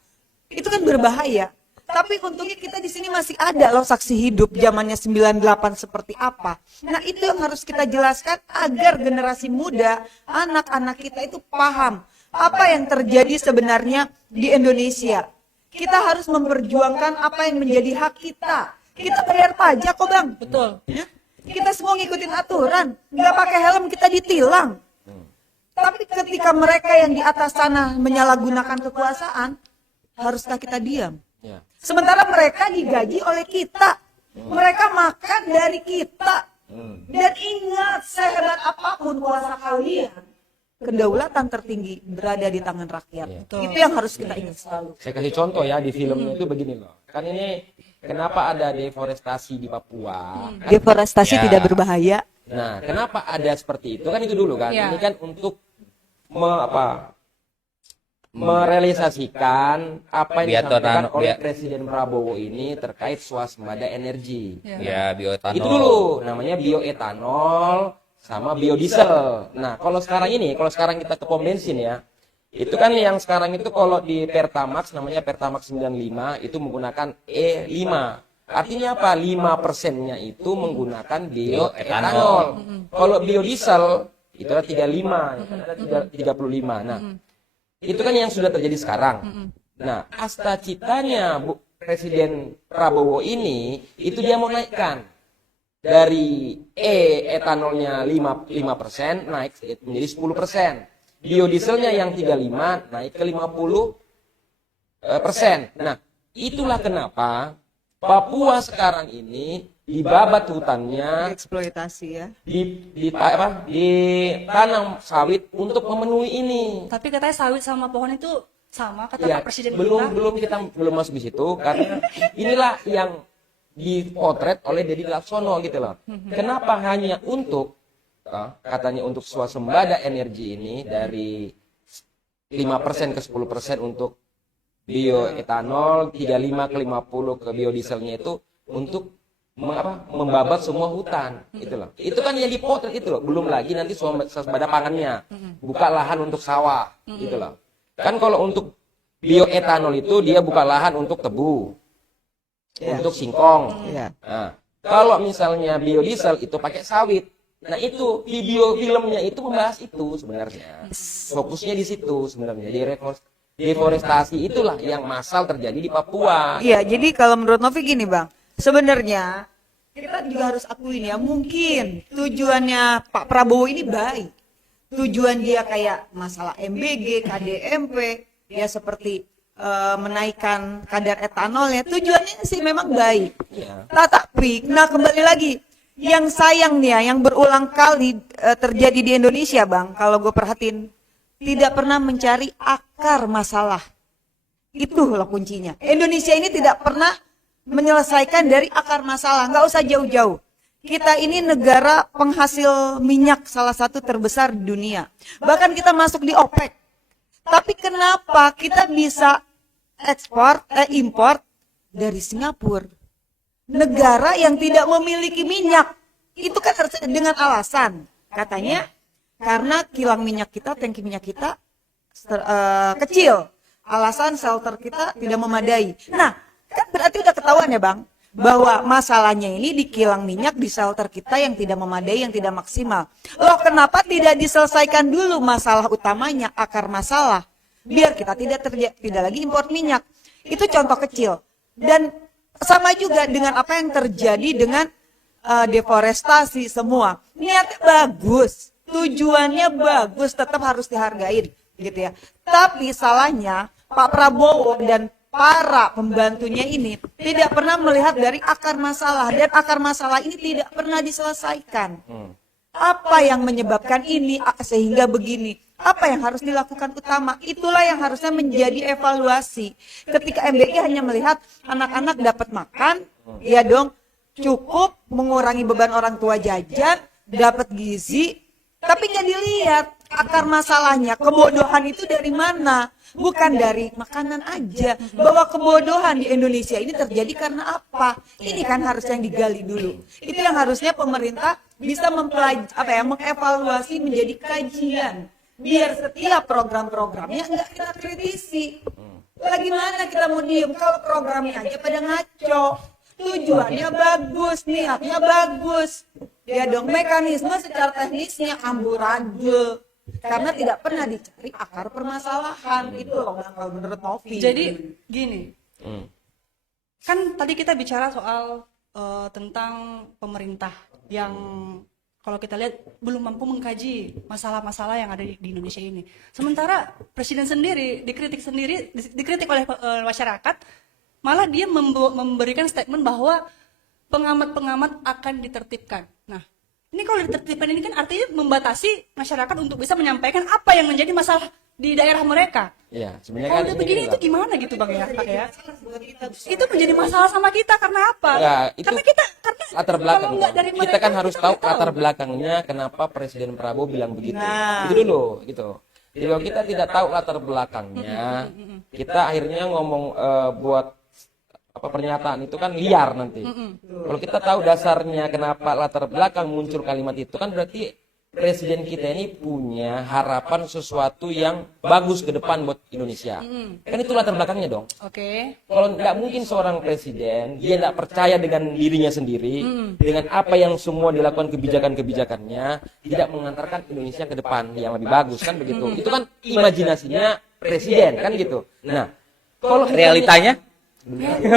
itu kan berbahaya. Tapi untungnya kita di sini masih ada loh saksi hidup zamannya 98 seperti apa. Nah, itu yang harus kita jelaskan agar generasi muda, anak-anak kita itu paham apa yang terjadi sebenarnya di Indonesia. Kita harus memperjuangkan apa yang menjadi hak kita. Kita bayar pajak kok, Bang. Betul. Ya? Kita semua ngikutin aturan. Nggak pakai helm kita ditilang. Tapi ketika mereka yang di atas sana menyalahgunakan kekuasaan, haruskah kita diam? Ya. Sementara mereka digaji oleh kita. Mereka makan dari kita. Dan ingat, sehebat apapun kuasa kalian, kedaulatan tertinggi berada di tangan rakyat. Itu yang harus kita ingat selalu. Saya kasih contoh ya di filmnya itu begini loh. Kan ini kenapa ada deforestasi di Papua? Kan, Deforestasi Ya. tidak berbahaya. nah, kenapa ada seperti itu? Kan itu dulu kan. Ya. Ini kan untuk merealisasikan apa yang Biar disampaikan tanam- oleh biar- Presiden Prabowo ini terkait swasembada energi. Ya, bioetanol. Itu dulu namanya bioetanol sama biodiesel. Nah, kalau sekarang kita ke pom bensin ya, itu kan yang sekarang itu kalau di Pertamax namanya Pertamax 95 itu menggunakan E5. Artinya apa? 5%-nya itu menggunakan bioetanol. Kalau biodiesel itu ada 35, ya kan ada 35. Nah, itu kan yang sudah terjadi sekarang. Nah, asta citanya Presiden Prabowo ini itu dia mau naikkan dari etanolnya 5% naik menjadi 10%. Biodieselnya yang 35 naik ke 50%. Nah, itulah kenapa Papua sekarang ini dibabat hutannya, Eksploitasi ya. ditanam sawit untuk memenuhi ini. Tapi katanya sawit sama pohon itu sama kata Ya, Pak Presiden kita belum masuk di situ karena inilah yang dipotret oleh Deddy Laksono gitu loh. Kenapa hanya untuk katanya untuk swasembada energi ini dari 5% ke 10% untuk bioetanol, 35 ke 50 ke biodieselnya itu untuk membabat semua hutan gitu loh. Itu kan yang dipotret itu loh. Belum lagi nanti swasembada pangannya. Buka lahan untuk sawah gitu loh. Kan kalau untuk bioetanol itu dia buka lahan untuk tebu. Untuk singkong. Ya. Nah, kalau misalnya biodiesel itu pakai sawit. Nah, itu video filmnya itu membahas itu sebenarnya. Fokusnya di situ sebenarnya. Di deforestasi itulah yang massal terjadi di Papua. Iya, jadi kalau menurut Novi gini, Bang. Sebenarnya kita juga harus akuin ya, mungkin tujuannya Pak Prabowo ini baik. Tujuan dia kayak masalah MBG, KDMP, ya seperti menaikkan kadar etanolnya. Tujuannya sih memang baik. Ya. Tapi, nah kembali lagi, yang sayang nih ya, yang berulang kali terjadi di Indonesia, Bang, kalau gue perhatiin, tidak pernah mencari akar masalah. Itu loh kuncinya. Indonesia ini tidak pernah menyelesaikan dari akar masalah, nggak usah jauh-jauh. Kita ini negara penghasil minyak salah satu terbesar di dunia. Bahkan kita masuk di OPEC. Tapi kenapa kita bisa import dari Singapura? Negara yang tidak memiliki minyak. Itu kan dengan alasan, katanya karena kilang minyak kita, tangki minyak kita kecil. Alasan shelter kita tidak memadai. Nah, kan berarti udah ketahuan ya, Bang, bahwa masalahnya ini di kilang minyak, di shelter kita yang tidak memadai, yang tidak maksimal. Loh, kenapa tidak diselesaikan dulu masalah utamanya, akar masalah, biar kita tidak lagi impor minyak. Itu contoh kecil. Dan sama juga dengan apa yang terjadi dengan deforestasi semua. Niatnya bagus, tujuannya bagus, tetap harus dihargain gitu ya. Tapi salahnya Pak Prabowo dan para pembantunya ini tidak pernah melihat dari akar masalah, dan akar masalah ini tidak pernah diselesaikan. Apa yang menyebabkan ini sehingga begini? Apa yang harus dilakukan utama? Itulah yang harusnya menjadi evaluasi. Ketika MBI hanya melihat anak-anak dapat makan, ya dong, cukup mengurangi beban orang tua jajan, dapat gizi, tapi nggak dilihat akar masalahnya. Kebodohan itu dari mana? Bukan dari makanan aja. Bahwa kebodohan di Indonesia ini terjadi karena apa? Ini kan harusnya yang digali dulu. Itu yang harusnya pemerintah bisa mengevaluasi menjadi kajian. Biar setiap program-programnya nggak kita kritisi. Lagi mana kita mau diem kalau programnya aja pada ngaco. Tujuannya bagus, niatnya bagus. Ya dong, mekanisme secara teknisnya amburadul. Karena tidak pernah dicari akar permasalahan. Itu loh kalau menurut Novi. Jadi gini, kan tadi kita bicara soal tentang pemerintah yang kalau kita lihat belum mampu mengkaji masalah-masalah yang ada di Indonesia ini. Sementara presiden sendiri dikritik oleh masyarakat, malah dia memberikan statement bahwa pengamat-pengamat akan ditertibkan. Nah, ini kalau ditertibkan ini kan artinya membatasi masyarakat untuk bisa menyampaikan apa yang menjadi masalah di daerah mereka. Iya, sebenarnya Kalau kan udah ini begini adalah- itu gimana gitu Bang ya, Pak ya? Itu menjadi masalah sama kita karena apa? Ya, itu karena kita latar belakang. kalau nggak dari Kita mereka, kan harus kita tahu nggak latar belakangnya kenapa Presiden Prabowo bilang begitu. Nah. Itu dulu gitu. Jadi kalau kita tidak tahu latar belakangnya, kita akhirnya ngomong buat pernyataan itu kan liar nanti. Kalau kita tahu dasarnya kenapa latar belakang muncul kalimat itu kan berarti presiden kita ini punya harapan sesuatu yang bagus ke depan buat Indonesia. Kan itu latar belakangnya dong. Oke. Kalau nggak mungkin seorang presiden dia nggak percaya dengan dirinya sendiri, dengan apa yang semua dilakukan kebijakan-kebijakannya, tidak mengantarkan Indonesia ke depan yang lebih bagus kan begitu. Itu kan imajinasinya presiden kan gitu. Nah, kalau Realitanya?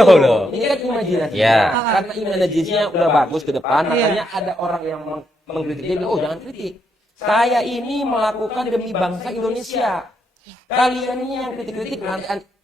Oh, loh. ini kan imajinasi. Ya. Karena imajinasinya udah bagus ke depan, makanya ada orang yang mengkritik dia bilang, oh jangan kritik. Saya ini melakukan demi bangsa Indonesia. Kalian ini yang kritik-kritik,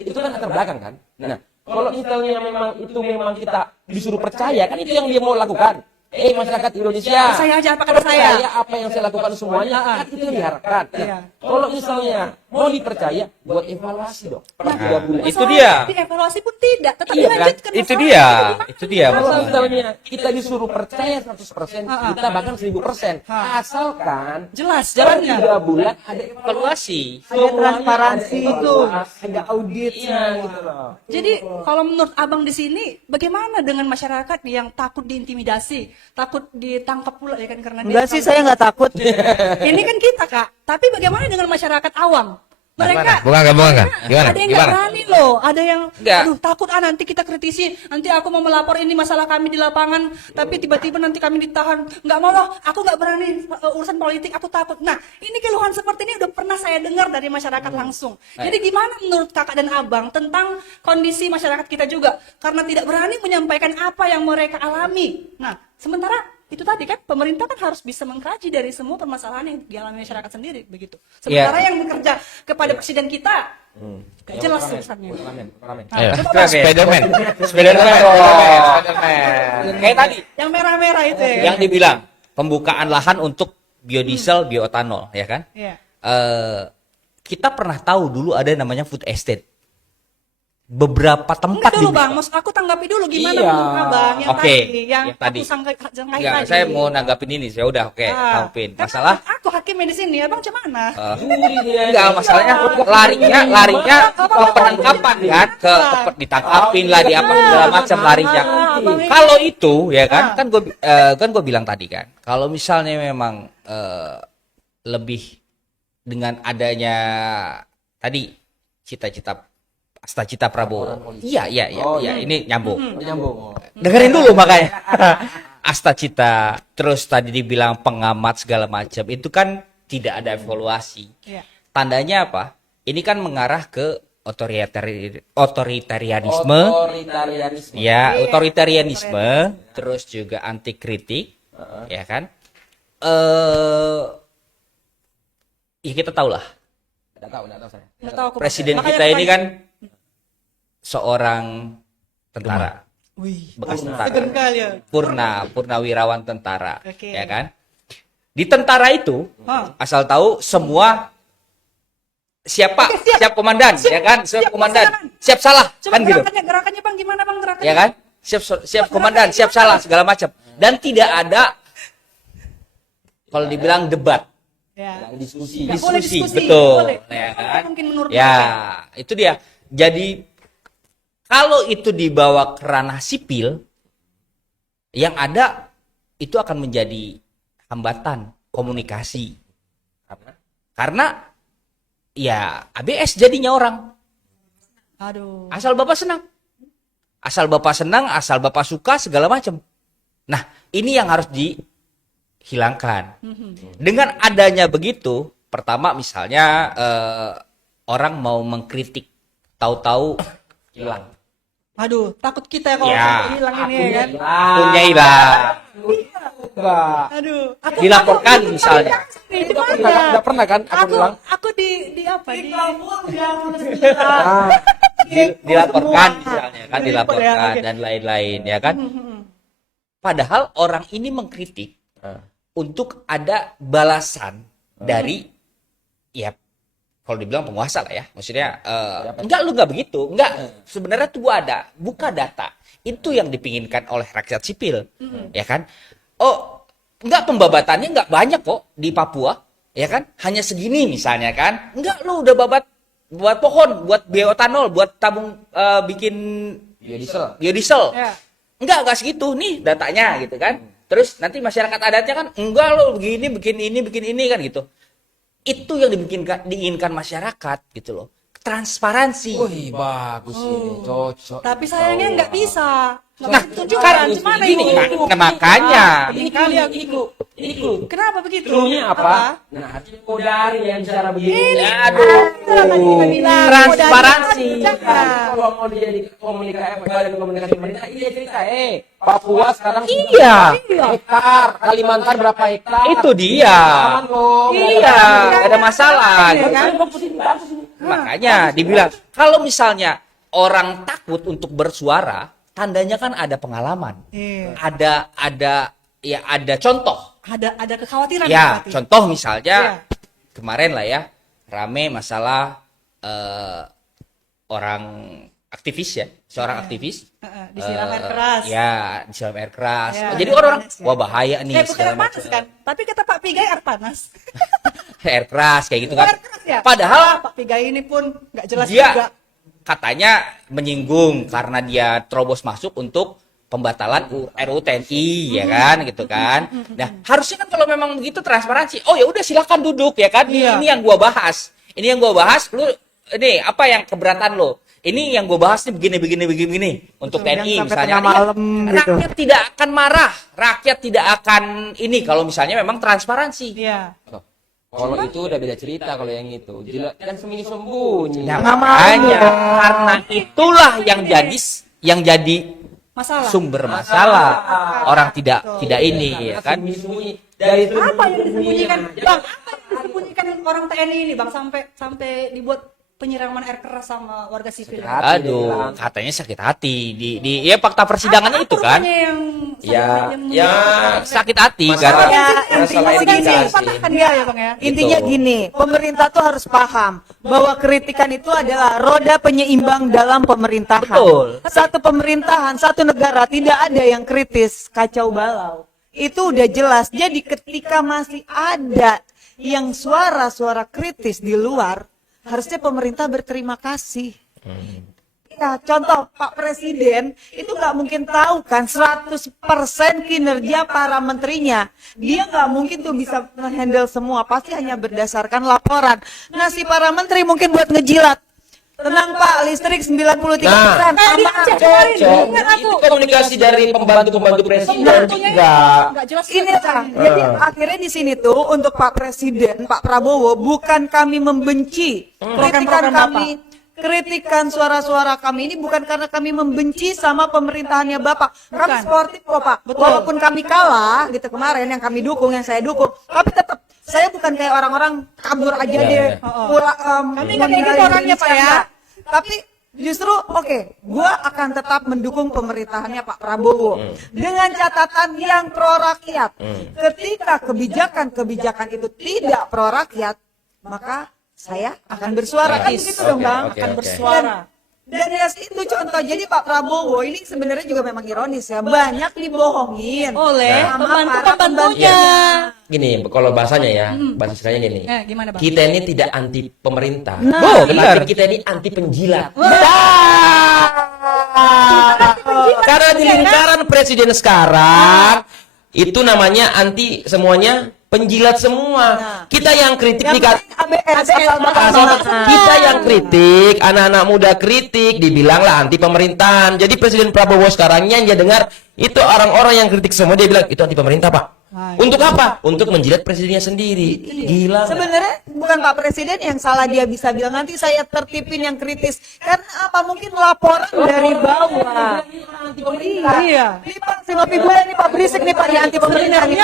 itu kan latar belakang kan. Nah, kalau misalnya memang kita disuruh percaya, kan itu yang dia mau lakukan. Masyarakat Indonesia, Saya aja apa kata saya? apa yang saya lakukan semuanya, kan itu yang diharapkan. Nah, Iya. kalau misalnya mau dipercaya, buat evaluasi dong. Per 3 bulan. Itu dia. Dievaluasi pun tidak, tetap Iya, kan? dilanjutkan. Itu masalah. dia. Itu dia Kalau masalahnya. misalnya kita disuruh percaya 100%, kita bahkan 1000%. Asalkan Jelas per jalannya. 3 bulan ada Evaluasi. Ada transparansi itu, evaluasi. ada audit. Iya, gitu loh. Jadi kalau menurut Abang di sini, bagaimana dengan masyarakat yang takut diintimidasi, takut ditangkap pula ya kan karena dia Enggak sih, saya nggak takut. Ini kan kita Kak, tapi bagaimana dengan masyarakat awam? Mereka Bukan nggak? Gimana? ada yang nggak berani loh, ada yang Nggak. aduh takut nanti kita kritisi, nanti aku mau melapor ini masalah kami di lapangan, tapi tiba-tiba nanti kami ditahan, nggak mau lah, aku nggak berani urusan politik, aku takut. Nah ini keluhan seperti ini udah pernah saya dengar dari masyarakat langsung. Jadi gimana menurut kakak dan abang tentang kondisi masyarakat kita juga, karena tidak berani menyampaikan apa yang mereka alami. Nah sementara itu tadi kan pemerintah kan harus bisa mengkaji dari semua permasalahan yang dialami masyarakat sendiri begitu. Sementara yang bekerja kepada presiden kita gak jelas urusannya. Ayo. Coba, Bang. Spiderman. Spiderman. Kayak tadi Yang merah-merah itu ya. yang dibilang pembukaan lahan untuk biodiesel, bioetanol, ya kan? Iya. Kita pernah tahu dulu ada namanya food estate. Beberapa tempat Enggak dulu di bang, maksud aku tanggapi dulu gimana Iya. menurut abang yang Oke, tadi, yang yang tadi. aku sangkain Enggak, tadi. saya mau nanggapin ini. Saya udah oke, tanggapin. Karena Masalah aku hakimnya di sini, abang gimana? enggak, masalahnya larinya ke penangkapan kan, ke ditangkapin lah di apa segala macam larinya. Abang ini- Kalau itu ya kan gue bilang tadi kan, kalau misalnya memang lebih dengan adanya tadi cita-cita Prabowo. Iya, ini nyambung. Nyambung. Dengerin dulu makanya. Asta cita, terus tadi dibilang pengamat segala macam, itu kan tidak ada evaluasi. Iya. Tandanya apa? Ini kan mengarah ke otoritarianisme, ya otoritarianisme, terus juga anti kritik, ya kan? Ya kita tahu lah, Nggak tahu saya. Nggak tahu aku. presiden Makanya kita aku ini tanya. kan seorang tentara, Wih, bekas segan tentara, kali ya. purnawirawan tentara, Oke. ya kan? Di tentara itu, Hah. asal tahu semua siap Pak, siap komandan, ya kan? Siap komandan, siap salah, Coba kan gitu. gerakannya Bang, gimana Bang gerakannya? Ya kan? Siap komandan, siap salah segala macam. Dan tidak ada kalau dibilang debat, Ya. Diskusi. Nggak boleh diskusi, diskusi, betul, boleh. ya kan? Mungkin menurut Ya, mereka. itu dia. Jadi kalau itu dibawa ke ranah sipil, yang ada itu akan menjadi hambatan komunikasi. Karena ya ABS jadinya orang. Aduh. Asal Bapak senang. Asal Bapak senang, asal Bapak suka segala macam. Nah, ini yang harus dihilangkan. Dengan adanya begitu, pertama misalnya orang mau mengkritik, tahu-tahu hilang. Aduh, takut kita kalau Ya, hilang ini ya kan. Akunnya hilang. Aduh, aku Dilaporkan misalnya. Di Nggak pernah kan aku bilang. Aku di apa? Di Dilaporkan misalnya kan, dilaporkan Ya, oke. dan lain-lain ya kan. Padahal orang ini mengkritik untuk ada balasan dari ya kalau dibilang penguasa lah ya. Maksudnya enggak lu enggak begitu. Enggak. Sebenarnya tuh ada, buka data. Itu yang dipinginkan oleh rakyat sipil. Ya kan? Oh, enggak pembabatannya enggak banyak kok di Papua, ya kan? Hanya segini misalnya kan. Enggak lu udah babat buat pohon, buat bioetanol, buat tabung bikin biodiesel. Ya. Enggak segitu nih datanya gitu kan. Terus nanti masyarakat adatnya kan enggak lo begini, bikin ini kan gitu. Itu yang diinginkan masyarakat gitu loh. Transparansi. Wih, bagus ini, cocok. Tapi sayangnya nggak bisa. Nggak Nah, bisa ditunjukkan. Gimana gini, itu? nah, makanya Ini kali aku. Kenapa begitu? Clue-nya apa? Nah, dari yang cara begini. transparansi. Kalau mau jadi komunikasi badan komunikasi pemerintah, iya cerita Papua sekarang Iya. hektar, Kalimantan berapa hektar? Itu dia. Aman loh. Iya, nggak ada masalah. Iya kan? Makanya dibilang kalau misalnya orang takut untuk bersuara, tandanya kan ada pengalaman. Iya. Ada contoh. Ada kekhawatiran. Ya, berarti. contoh misalnya Iya. kemarin lah ya, rame masalah orang aktivis ya, seorang aktivis. Disiram air keras. Ya, disiram air keras. Ya, Jadi air orang, panas, ya. wah bahaya nih. Bukan segala air panas macam. kan? Tapi kata Pak Pigai air panas. Air keras kayak gitu kan. Air keras ya? Padahal Pak Pigai ini pun nggak jelas dia juga. katanya menyinggung karena dia terobos masuk untuk pembatalan RUU TNI ya kan gitu kan. Nah, harusnya kan kalau memang begitu transparansi. Oh ya udah silakan duduk ya kan. Iya. Ini yang gua bahas. Ini yang gua bahas lu ini apa yang keberatan lo? Ini yang gua bahas nih begini untuk Betul, TNI yang sampai misalnya. tengah malam gitu. Rakyat tidak akan marah. Rakyat tidak akan ini kalau misalnya memang transparansi. Iya. Kalau itu udah beda cerita kalau yang itu. Jelas kan sembunyi-sembunyi. Nah, makanya karena itulah yang jadi Masalah. sumber masalah. Orang tidak ini ya kan. Sembunyi-sembunyi. Dari itu Apa yang disembunyikan, Bang? Apa yang disembunyikan orang TNI ini, Bang, sampai dibuat penyiraman air keras sama warga sipil? Aduh, katanya sakit hati di ya fakta persidangannya itu kan. Rupanya yang Ya, Sakit hati Masalah- karena masalah intinya ini gini. patahkan dia ya, Bang ya. Intinya gini, pemerintah tuh harus paham bahwa kritikan itu adalah roda penyeimbang dalam pemerintahan. Betul. Satu pemerintahan, satu negara tidak ada yang kritis, kacau balau. Itu udah jelas. Jadi ketika masih ada yang suara-suara kritis di luar, harusnya pemerintah berterima kasih. Ya, contoh Pak Presiden itu nggak mungkin tahu kan 100% kinerja para menterinya. Dia nggak mungkin tuh bisa handle semua, pasti hanya berdasarkan laporan. Nah, si para menteri mungkin buat ngejilat. Tenang Pak, listrik 93%. itu komunikasi dari pembantu-pembantu presiden Pembantunya juga. nggak jelas. Ini Kak. Jadi akhirnya di sini tuh untuk Pak Presiden, Pak Prabowo, bukan kami membenci kritikan Program-program kami kritikan suara-suara kami ini bukan karena kami membenci sama pemerintahannya Bapak. Kami Bukan. sportif kok Pak. Betul. Walaupun kami kalah gitu kemarin yang kami dukung, yang saya dukung, tapi tetap saya bukan kayak orang-orang kabur aja Ya, deh. ya. Kami nggak kayak gitu orangnya, Pak, ya. Tapi justru gua akan tetap mendukung pemerintahannya Pak Prabowo dengan catatan yang pro rakyat. Ketika kebijakan-kebijakan itu tidak pro rakyat, maka saya akan bersuara kan Oke, begitu dong Bang, oke, akan oke. bersuara. Dan ya itu contoh. Jadi Pak Prabowo ini sebenarnya juga memang ironis ya, banyak dibohongin Oleh sama pembantu-pembantunya. Gini, kalau bahasanya ya, bahasa istilahnya gini. Gimana Bang? Kita ini tidak anti pemerintah. Oh, benar. Tapi kita ini anti penjilat. Karena di lingkaran presiden sekarang itu namanya anti semuanya penjilat semua. Kita yang kritik Yang di penting ABS asal kita yang kritik, anak-anak muda kritik, dibilanglah anti pemerintahan. Jadi Presiden Prabowo sekarang yang dia dengar itu orang-orang yang kritik semua dia bilang itu anti pemerintah Pak. Untuk apa? Untuk menjilat presidennya sendiri. Gila. Sebenarnya bukan Pak Presiden yang salah, dia bisa bilang nanti saya tertipin yang kritis. Karena apa? Mungkin laporan dari bawah. Iya. Ini Pak Sinopi gue nih Pak berisik nih Pak di anti pemerintah nih.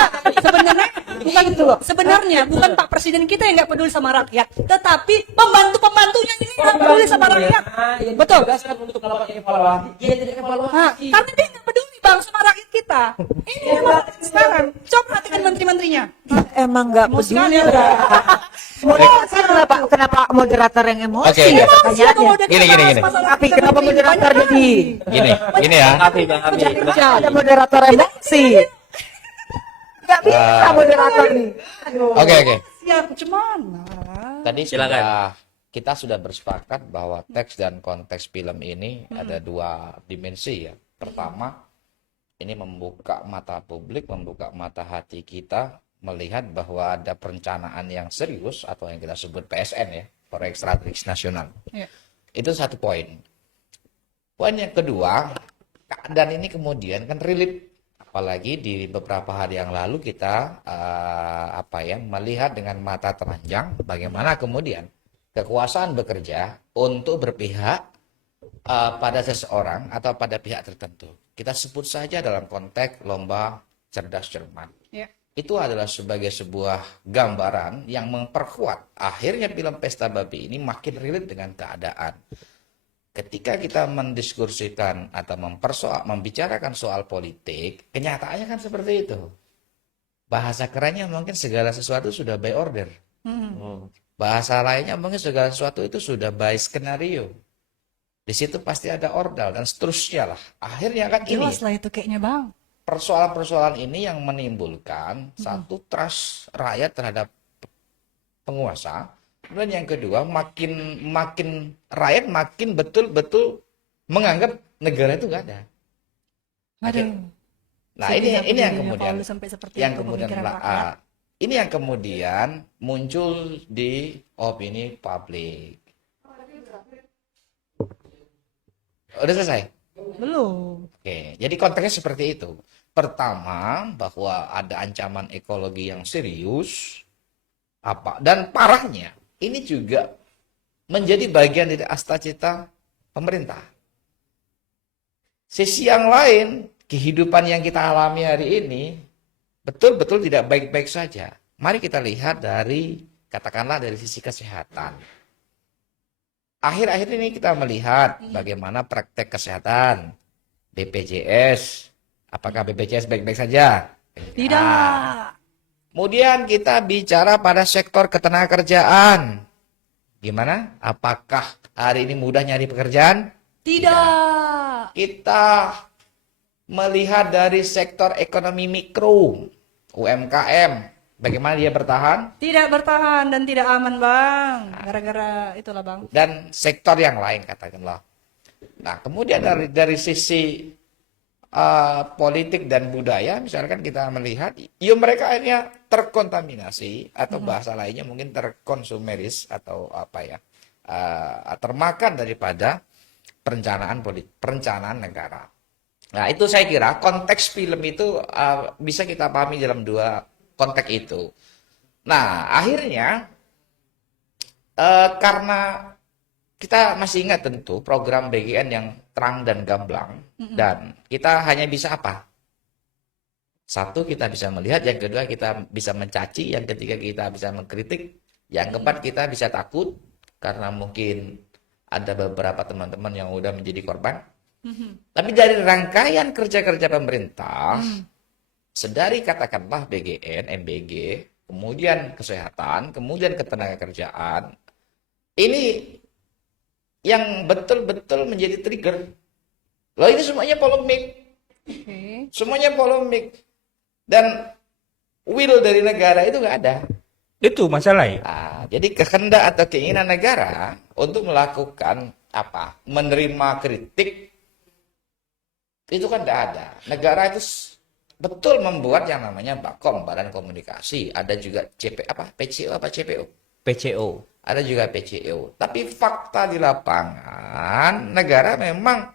Sebenarnya bukan Pak Presiden kita yang nggak peduli sama rakyat, tetapi pembantu-pembantunya ini yang peduli sama rakyat. Betul. Karena dia nggak peduli Bang sama rakyat kita. Ini emang sekarang. Coba perhatikan menteri-menterinya. Emang nggak Emosi peduli. sekali, Kenapa moderator yang emosi? Oke. ya Emosi pertanyaannya? aku mau dengar Gini. masalah Tapi kita kenapa begini. moderator jadi? Gini ya. Ada moderator emosi. Nggak bisa moderator nih. Oke. Siap, cuman. Tadi Silakan. kita sudah bersepakat bahwa teks dan konteks film ini ada dua dimensi ya. Pertama, ini membuka mata publik, membuka mata hati kita, melihat bahwa ada perencanaan yang serius atau yang kita sebut PSN ya, proyek strategis nasional. Iya. Itu satu poin. Poin yang kedua, keadaan ini kemudian kan relate, apalagi di beberapa hari yang lalu kita melihat dengan mata telanjang bagaimana kemudian kekuasaan bekerja untuk berpihak pada seseorang atau pada pihak tertentu. Kita sebut saja dalam konteks lomba cerdas cermat. Iya. Itu adalah sebagai sebuah gambaran yang memperkuat akhirnya film Pesta Babi ini makin relate dengan keadaan. Ketika kita mendiskursikan atau membicarakan soal politik, kenyataannya kan seperti itu. Bahasa kerennya mungkin segala sesuatu sudah by order. Bahasa lainnya mungkin segala sesuatu itu sudah by skenario. Di situ pasti ada ordal dan seterusnya lah. Akhirnya kan ini Jelas lah itu kayaknya Bang. persoalan-persoalan ini yang menimbulkan satu trust rakyat terhadap penguasa. Dan yang kedua, makin rakyat makin betul-betul menganggap negara itu nggak ada. Aduh. Nah, Sedih ini yang aku kemudian kalau sampai seperti yang itu kemudian pemikiran rakyat. ini yang kemudian muncul di opini publik. Udah selesai? Belum. Oke, jadi konteksnya seperti itu. Pertama, bahwa ada ancaman ekologi yang serius, dan parahnya ini juga menjadi bagian dari astacita pemerintah. Sisi yang lain, kehidupan yang kita alami hari ini betul-betul tidak baik-baik saja. Mari kita lihat katakanlah dari sisi kesehatan. Akhir-akhir ini kita melihat bagaimana praktek kesehatan, BPJS. Apakah BPJS baik-baik saja? Tidak. Kemudian kita bicara pada sektor ketenagakerjaan. Gimana? Apakah hari ini mudah nyari pekerjaan? Tidak. Kita melihat dari sektor ekonomi mikro, UMKM. Bagaimana dia bertahan? Tidak bertahan dan tidak aman Bang. Gara-gara itulah Bang. Dan sektor yang lain katakanlah. Nah, kemudian dari sisi politik dan budaya, misalkan kita melihat, ya mereka akhirnya terkontaminasi atau bahasa lainnya mungkin terkonsumeris atau termakan daripada perencanaan negara. Nah, itu saya kira konteks film itu bisa kita pahami dalam dua konteks itu. Nah, akhirnya karena kita masih ingat tentu program BGN yang terang dan gamblang, dan kita hanya bisa apa? Satu, kita bisa melihat, yang kedua kita bisa mencaci, yang ketiga kita bisa mengkritik, yang keempat kita bisa takut karena mungkin ada beberapa teman-teman yang udah menjadi korban. Tapi dari rangkaian kerja-kerja pemerintah, sedari katakanlah BGN, MBG, kemudian kesehatan, kemudian ketenagakerjaan, ini yang betul-betul menjadi trigger. Loh, ini semuanya polemik. Semuanya polemik. Dan will dari negara itu nggak ada. Itu masalahnya. Nah, jadi kehendak atau keinginan negara untuk melakukan apa? Menerima kritik itu kan tidak ada. Negara itu betul membuat yang namanya Bakom, Badan Komunikasi, ada juga PCO apa CPO? PCO. Ada juga PCO. Tapi fakta di lapangan, negara memang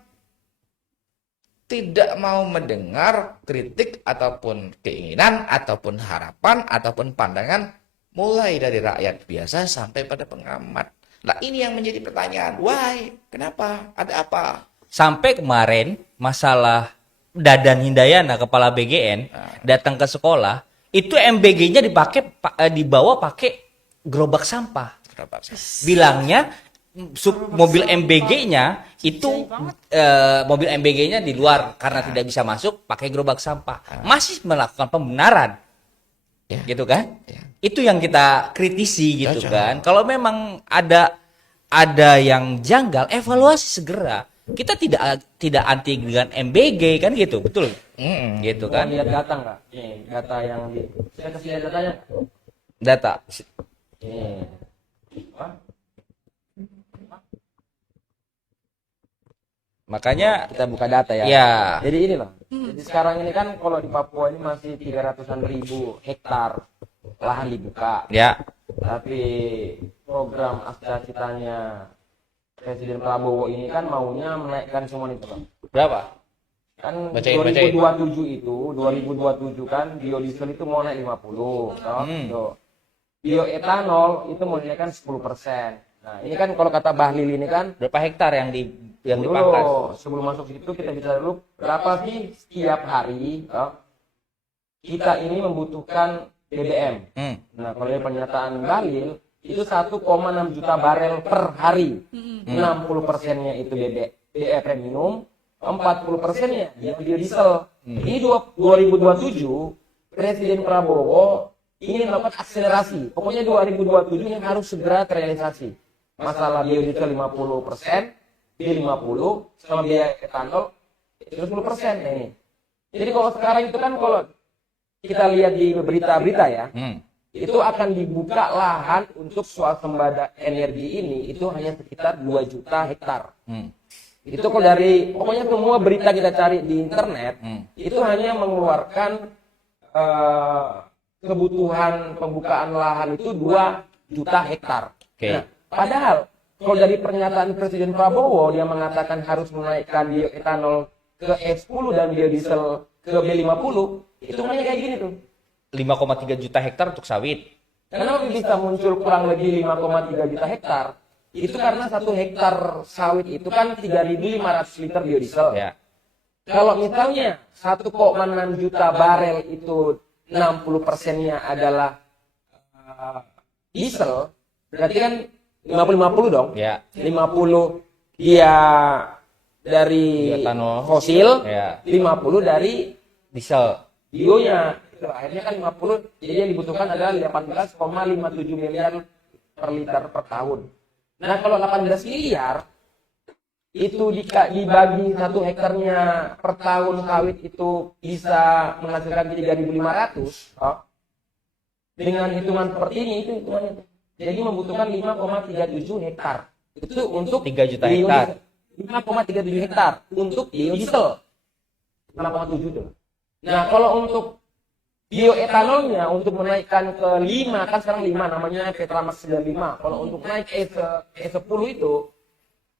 tidak mau mendengar kritik ataupun keinginan ataupun harapan ataupun pandangan mulai dari rakyat biasa sampai pada pengamat. Nah, ini yang menjadi pertanyaan. Why? Kenapa? Ada apa? Sampai kemarin masalah Dadan Hindayana, kepala BGN, datang ke sekolah, itu MBG-nya dibawa pakai gerobak sampah. Bilangnya mobil MBG-nya itu mobil MBG-nya di luar karena tidak bisa masuk, pakai gerobak sampah. Masih melakukan pembenaran. Ya. Gitu kan? Ya. Itu yang kita kritisi gitu Cocok. kan. Kalau memang ada yang janggal, evaluasi segera. Kita tidak anti dengan MBG kan gitu, betul? Gitu kan? Lihat data nggak? Nih, data yang saya kasih lihat datanya. Data. Nih. Makanya Kita buka data ya. ya, Jadi ini loh. Jadi sekarang ini kan kalau di Papua ini masih 300-an ribu hektar lahan dibuka. ya, Tapi program Aksa Citanya Presiden Prabowo ini kan maunya menaikkan semua itu Bang. berapa? Kan Bacain. 2027 kan biodiesel itu mau naik 50. Toh? Tuh. Bioetanol itu mau dinaikkan 10%. Nah, ini kan kalau kata Bahlil ini kan Berapa hektar yang dulu, dipangkas? sebelum masuk situ kita bicara dulu berapa sih setiap hari kita ini membutuhkan BBM. Nah, kalau dari pernyataan Bahlil itu 1,6 juta barel per hari. 60%-nya itu BBM premium, 40%-nya ya biodiesel. Ini 2027 Presiden Prabowo ingin melakukan akselerasi. Pokoknya 2027 ini harus segera terrealisasi. Masalah biodiesel 50%, B50 sama biaya etanol itu 10% ini. Jadi kalau sekarang itu kan kalau kita lihat di berita-berita ya, itu akan dibuka lahan untuk swasembada energi ini itu hanya sekitar 2 juta hektar. Itu kalau dari pokoknya semua berita kita cari di internet itu hanya mengeluarkan kebutuhan pembukaan lahan itu 2 juta hektar. Oke. Nah, padahal kalau dari pernyataan Presiden Prabowo dia mengatakan harus menaikkan bioetanol ke E10 dan biodiesel ke B50, itu hanya kayak gini tuh. 5,3 juta hektar untuk sawit. Kenapa bisa muncul kurang lebih 5,3 juta hektar? Itu karena 1 hektar sawit itu kan 3.500 liter biodiesel. Ya. Kalau misalnya 1,6 juta barel itu 60%-nya adalah diesel, berarti kan 50-50 dong. Ya. 50 dia dari Bioetanol. fosil, Ya. 50 dari Diesel. bionya. Akhirnya kan 50, jadi yang dibutuhkan adalah 18,57 miliar per liter per tahun. Nah, kalau 18 miliar itu dibagi 1 hektarnya per tahun sawit itu bisa menghasilkan 3.500, dengan hitungan seperti ini itu hitungannya tuh. Jadi membutuhkan 5,37 hektar. Itu untuk 3 juta hektar. 5,37 hektar untuk biodiesel. 5,7 tuh. Nah, kalau untuk bioetanolnya untuk menaikkan ke 5, kan sekarang 5 namanya Petramax 95. Kalau untuk naik E10 itu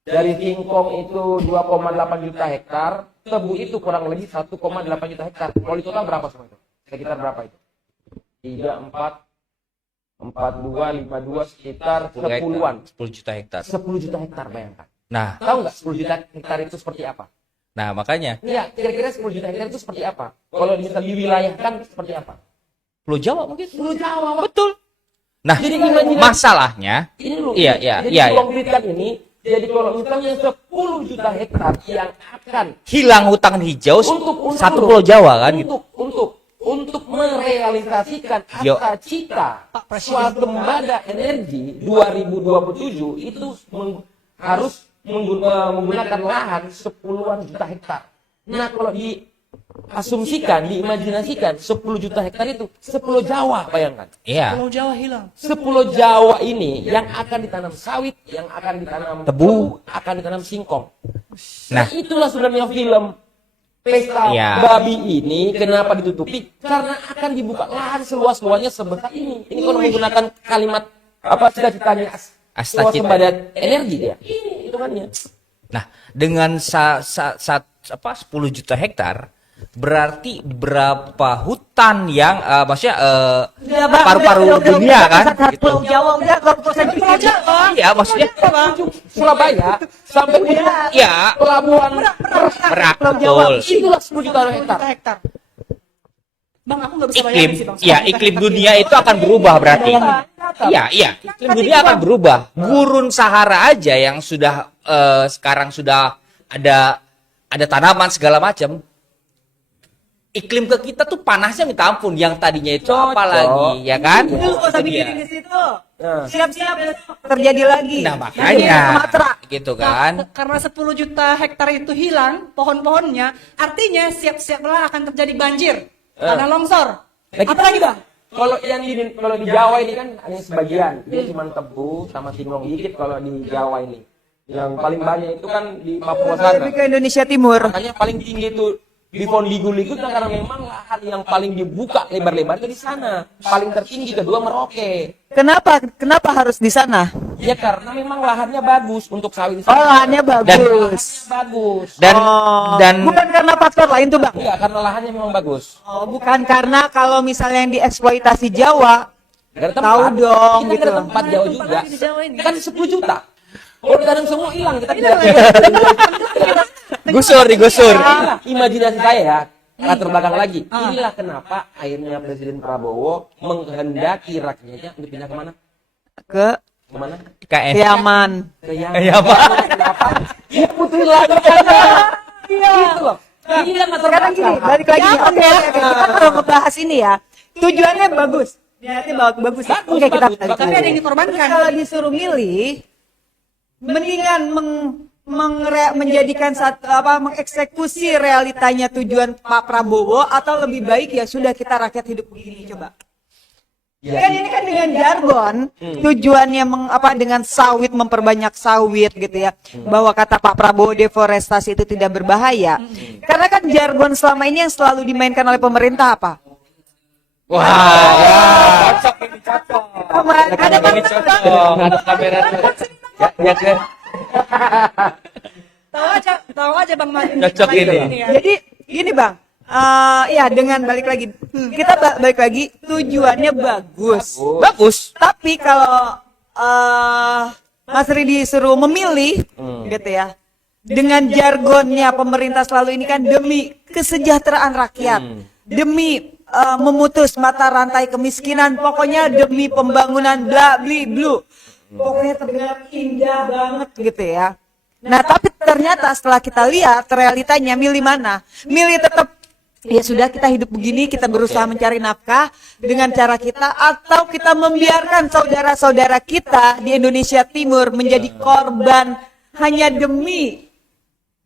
dari singkong itu 2,8 juta hektar, tebu itu kurang lebih 1,8 juta hektar. Kalau di total berapa semua itu? Sekitar berapa itu? 3, 4, 42, 52 sekitar 10-an. 10 juta hektar. 10 juta hektar, bayangkan. Nah, Tahu nggak 10 juta hektar itu seperti apa? makanya Iya, kira-kira 10 juta hektar itu seperti apa? Kalau misal diwilayahkan seperti apa? Pulau Jawa mungkin. Pulau Jawa, Pak. Betul. Nah, Jadi imajinasi- masalahnya Ini loh. Iya, Jadi konkretkan ini. Jadi kalau misalnya 10 juta hektar yang akan hilang hutan hijau untuk satu Pulau Jawa kan gitu. untuk merealisasikan Yo. cita-cita Pak Presiden swasembada energi 2027 itu harus menggunakan lahan 10-an juta hektar. Nah, kalau diasumsikan, diimajinasikan 10 juta hektar itu 10 Jawa, bayangkan. Iya. Pulau Jawa hilang. 10 Jawa ini yang akan ditanam sawit, yang akan ditanam Tebu. akan ditanam singkong. Nah. Nah, itulah sebenarnya film Pesta Iya. Babi ini kenapa ditutupi? Karena akan dibuka lahan seluas-luasnya sebesar ini. Ini kalau menggunakan kalimat apa cita-citanya Astagfirullah. swasembada energi dia. Ini hitungannya. Nah, dengan 10 juta hektar berarti berapa hutan yang maksudnya paru-paru dunia kan gitu. Pulau Jawa udah kalau usah Pulau Jawa. Iya, maksudnya Surabaya sampai ujung ya pelabuhan Merak betul. itulah 10 juta 10 hektar. juta hektar. Bang, aku nggak bisa Iklim bayangin sih, Bang. ya 10 juta iklim hektar dunia gitu. itu akan berubah berarti. Iya, iklim dunia akan berubah. Gurun Sahara aja yang sudah sekarang sudah ada tanaman segala macam. Iklim ke kita tuh panasnya minta ampun. Yang tadinya itu apalagi, ya kan? Itu nggak usah Itu dia. mikirin di situ. Nah. Siap-siap terjadi lagi. Nah, Di makanya Sumatera. gitu Nah, kan. karena 10 juta hektar itu hilang pohon-pohonnya, artinya siap-siaplah akan terjadi banjir, tanah longsor. Nah, kita Apalagi, juga. Bang? Kalau di Jawa ini kan hanya sebagian, dia cuma tebu sama singkong dikit kalau di Jawa ini. Yang paling banyak itu kan di Papua sana. Lebih ke Indonesia Timur. Makanya paling tinggi itu di Ligu karena memang lahan yang paling dibuka lebar-lebar itu di sana. Paling tertinggi kedua Merauke. Kenapa harus di sana? Ya karena memang lahannya bagus untuk sawit di Oh, sana. lahannya bagus. Bagus. Dan Bukan karena faktor lain tuh, Bang. Enggak, karena lahannya memang bagus. Oh, bukan karena kalau misalnya yang dieksploitasi Jawa, Gak ada tempat. tahu dong Kita gitu. gak ada tempat jauh tempat juga. lagi di Jawa ini. Kan 10 juta. Kalau ditanam semua hilang kita tidak. digusur. Inilah imajinasi saya ya. Latar belakang lagi. Inilah kenapa akhirnya Presiden Prabowo menghendaki rakyatnya untuk pindah kemana? Ke Kemana? KN. Yaman. Ke yang Ya, Pak. kenapa? Dia butuhin lahan gitu loh. Ini kan latar Sekarang gini, belakang. balik lagi. Oke. Kita kalau ngebahas ini ya, tujuannya bagus. Niatnya bagus. Bagus, Oke, kita bagus, balik. Tapi ada yang dikorbankan. Kalau disuruh milih, mendingan menjadikan mengeksekusi realitanya tujuan Pak Prabowo atau lebih baik ya sudah kita rakyat hidup begini coba. Kan ini kan dengan jargon tujuannya dengan sawit memperbanyak sawit gitu ya. Bahwa kata Pak Prabowo deforestasi itu tidak berbahaya. Karena kan jargon selama ini yang selalu dimainkan oleh pemerintah apa? Wah, ya. Ada Ada kamera tuh. Ya kan. Tahu aja Bang Madi. Cocok ini. ya. Jadi gini Bang, ya dengan balik lagi, kita balik lagi tujuannya bagus. Bagus. Tapi kalau Mas Ridi disuruh memilih, gitu ya, dengan jargonnya pemerintah selalu ini kan demi kesejahteraan rakyat, demi memutus mata rantai kemiskinan, pokoknya demi pembangunan bla bli blu, pokoknya terdengar indah banget gitu ya. Nah tapi ternyata setelah kita lihat realitanya milih mana? Milih tetap ya sudah kita hidup begini, kita berusaha mencari nafkah dengan cara kita, atau kita membiarkan saudara-saudara kita di Indonesia Timur menjadi korban hanya demi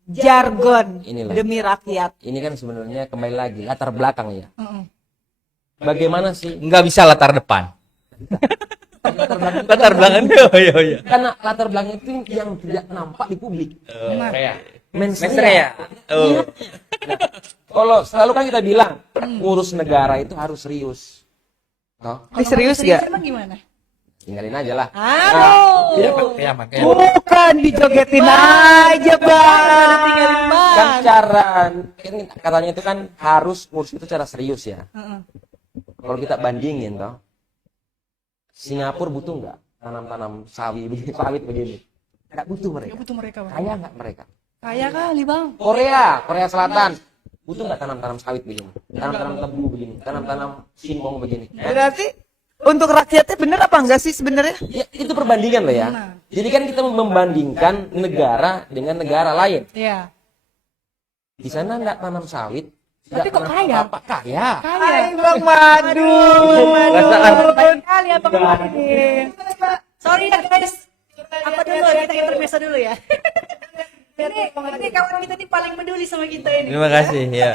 jargon, Inilah. demi rakyat. Ini kan sebenarnya kembali lagi latar belakang ya. Bagaimana sih? Nggak bisa latar depan. Latar belakang. Iya. Karena latar belakang itu yang tidak nampak di publik. Mensrea. Oh. Kalau selalu kan kita bilang ngurus negara itu harus serius. Toh, Ini serius gak? Emang gimana? tinggalin aja lah. Aduh. Ya, makanya. Bukan dijogetin aja bang. Kan cara kan katanya itu kan harus ngurus itu secara serius ya. Kalau kita bandingin toh Singapura butuh nggak tanam-tanam sawit begini? Nggak butuh mereka. Nggak butuh mereka, Bang. Kaya nggak mereka? Kaya kali, Bang. Korea Selatan butuh nggak tanam-tanam sawit begini? Tanam-tanam tebu begini? Tanam-tanam singkong begini? Berarti untuk rakyatnya bener apa enggak sih sebenarnya? Ya, itu perbandingan loh ya. Benar. Jadi kan kita membandingkan negara dengan negara lain. Iya. Di sana nggak tanam sawit. Tapi nggak kok tanam kaya? apa-apa. Kaya. Kaya. Bang Madu. Baik kali Abang ini. Sorry ya guys. Apa dulu kita intermezzo dulu ya. Ini kawan kita nih paling peduli sama kita ini. Terima kasih ya.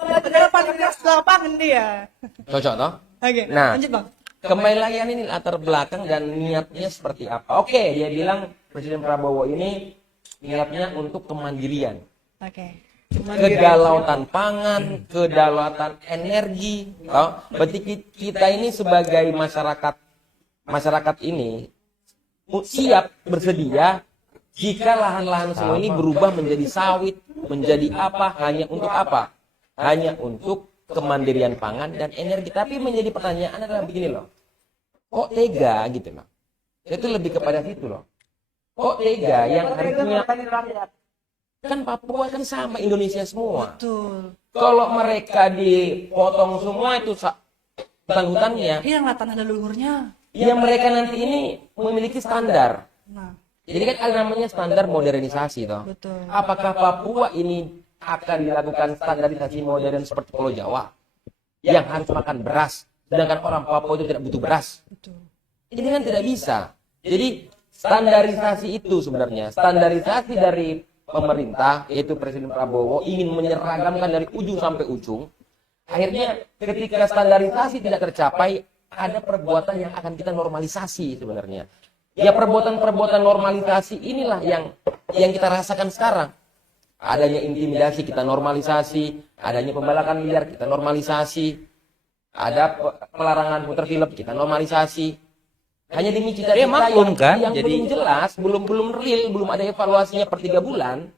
Padahal paling keras lapangan dia. Cocok toh? Oke, Nah, lanjut Bang. kembali lagi ini latar belakang dan niatnya seperti apa. Oke, dia bilang Presiden Prabowo ini niatnya untuk kemandirian. Oke. Kedaulatan pangan, kedaulatan energi. Toh? Berarti kita ini sebagai masyarakat ini siap bersedia jika lahan-lahan semua ini berubah menjadi sawit, menjadi apa, hanya untuk apa? Hanya untuk kemandirian pangan dan energi. Tapi menjadi pertanyaan adalah begini loh. Kok tega gitu loh? Itu lebih kepada situ loh. Kok tega yang harusnya kan Papua kan sama Indonesia semua. Betul. Kalau mereka dipotong semua itu hutan-hutannya, Hilanglah tanah leluhurnya. ya mereka nanti ini memiliki standar. Nah, Jadi kan ada namanya standar modernisasi toh. betul. Apakah Papua ini akan dilakukan standarisasi modern seperti Pulau Jawa yang harus makan beras, sedangkan orang Papua itu tidak butuh beras? Betul. Ini kan tidak bisa. Jadi standarisasi itu sebenarnya standarisasi dari pemerintah yaitu Presiden Prabowo ingin menyeragamkan dari ujung sampai ujung. Akhirnya ketika standarisasi tidak tercapai, ada perbuatan yang akan kita normalisasi sebenarnya. Ya perbuatan-perbuatan normalisasi inilah yang kita rasakan sekarang. Adanya intimidasi kita normalisasi, adanya pembalakan liar kita normalisasi, ada pelarangan putar film kita normalisasi. Hanya demi cita-cita maklum kan, yang jadi- belum jelas, belum real, belum ada evaluasinya per 3 bulan.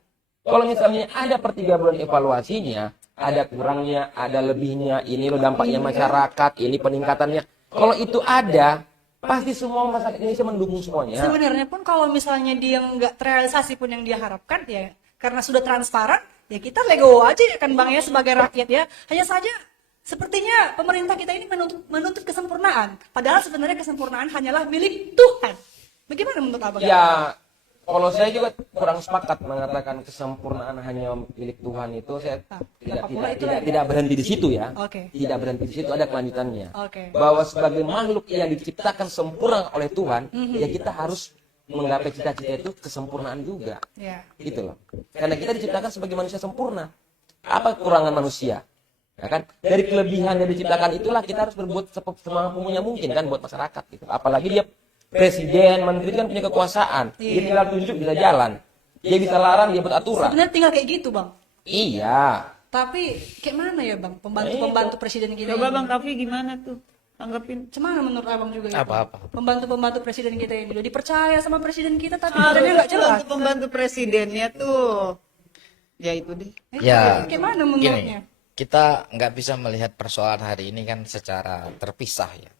Kalau misalnya ada per 3 bulan evaluasinya, ada kurangnya, ada lebihnya, ini loh dampaknya masyarakat, ini peningkatannya. Kalau itu ada, pasti semua masyarakat Indonesia mendukung semuanya. Sebenarnya pun kalau misalnya dia nggak terrealisasi pun yang dia harapkan ya karena sudah transparan ya kita legowo aja ya kan Bang ya sebagai rakyat ya. Hanya saja sepertinya pemerintah kita ini menuntut kesempurnaan. Padahal sebenarnya kesempurnaan hanyalah milik Tuhan. Bagaimana menurut Abang? Ya, kalau saya juga kurang sepakat mengatakan kesempurnaan hanya milik Tuhan itu. Saya tidak berhenti di situ ya. Oke. Tidak berhenti di situ, ada kelanjutannya. Oke. Bahwa sebagai makhluk yang diciptakan sempurna oleh Tuhan, ya kita harus menggapai cita-cita itu kesempurnaan juga. Ya. Gitu loh. Karena kita diciptakan sebagai manusia sempurna. Apa kekurangan manusia? Ya kan? Dari kelebihan yang diciptakan itulah kita harus berbuat semampunya mungkin kan buat masyarakat gitu. Apalagi dia presiden, menteri kan punya kekuasaan. Dia tinggal tunjuk bisa jalan. Dia bisa larang, dia buat aturan. Sebenarnya tinggal kayak gitu Bang. Iya. Tapi kayak mana ya Bang pembantu-pembantu presiden kita Coba ini? Bang Kavi gimana tuh? Tanggapin. Cuman menurut Abang juga itu? Apa-apa. Pembantu-pembantu presiden kita ini udah dipercaya sama presiden kita tapi badannya nggak jelas. Pembantu presidennya tuh. Ya itu deh. Ya, Kayak mana menurutnya? gini, kita nggak bisa melihat persoalan hari ini kan secara terpisah ya.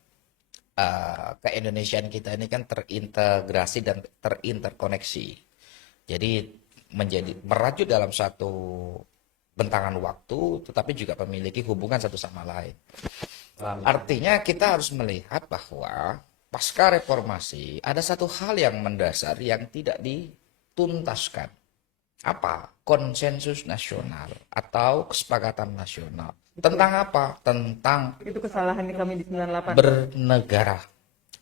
Keindonesiaan kita ini kan terintegrasi dan terinterkoneksi. Jadi merajut dalam satu bentangan waktu, tetapi juga memiliki hubungan satu sama lain. Artinya kita harus melihat bahwa pasca reformasi ada satu hal yang mendasar yang tidak dituntaskan. Apa? Konsensus nasional atau kesepakatan nasional. Tentang apa? Tentang Itu kesalahan kami di 98. bernegara.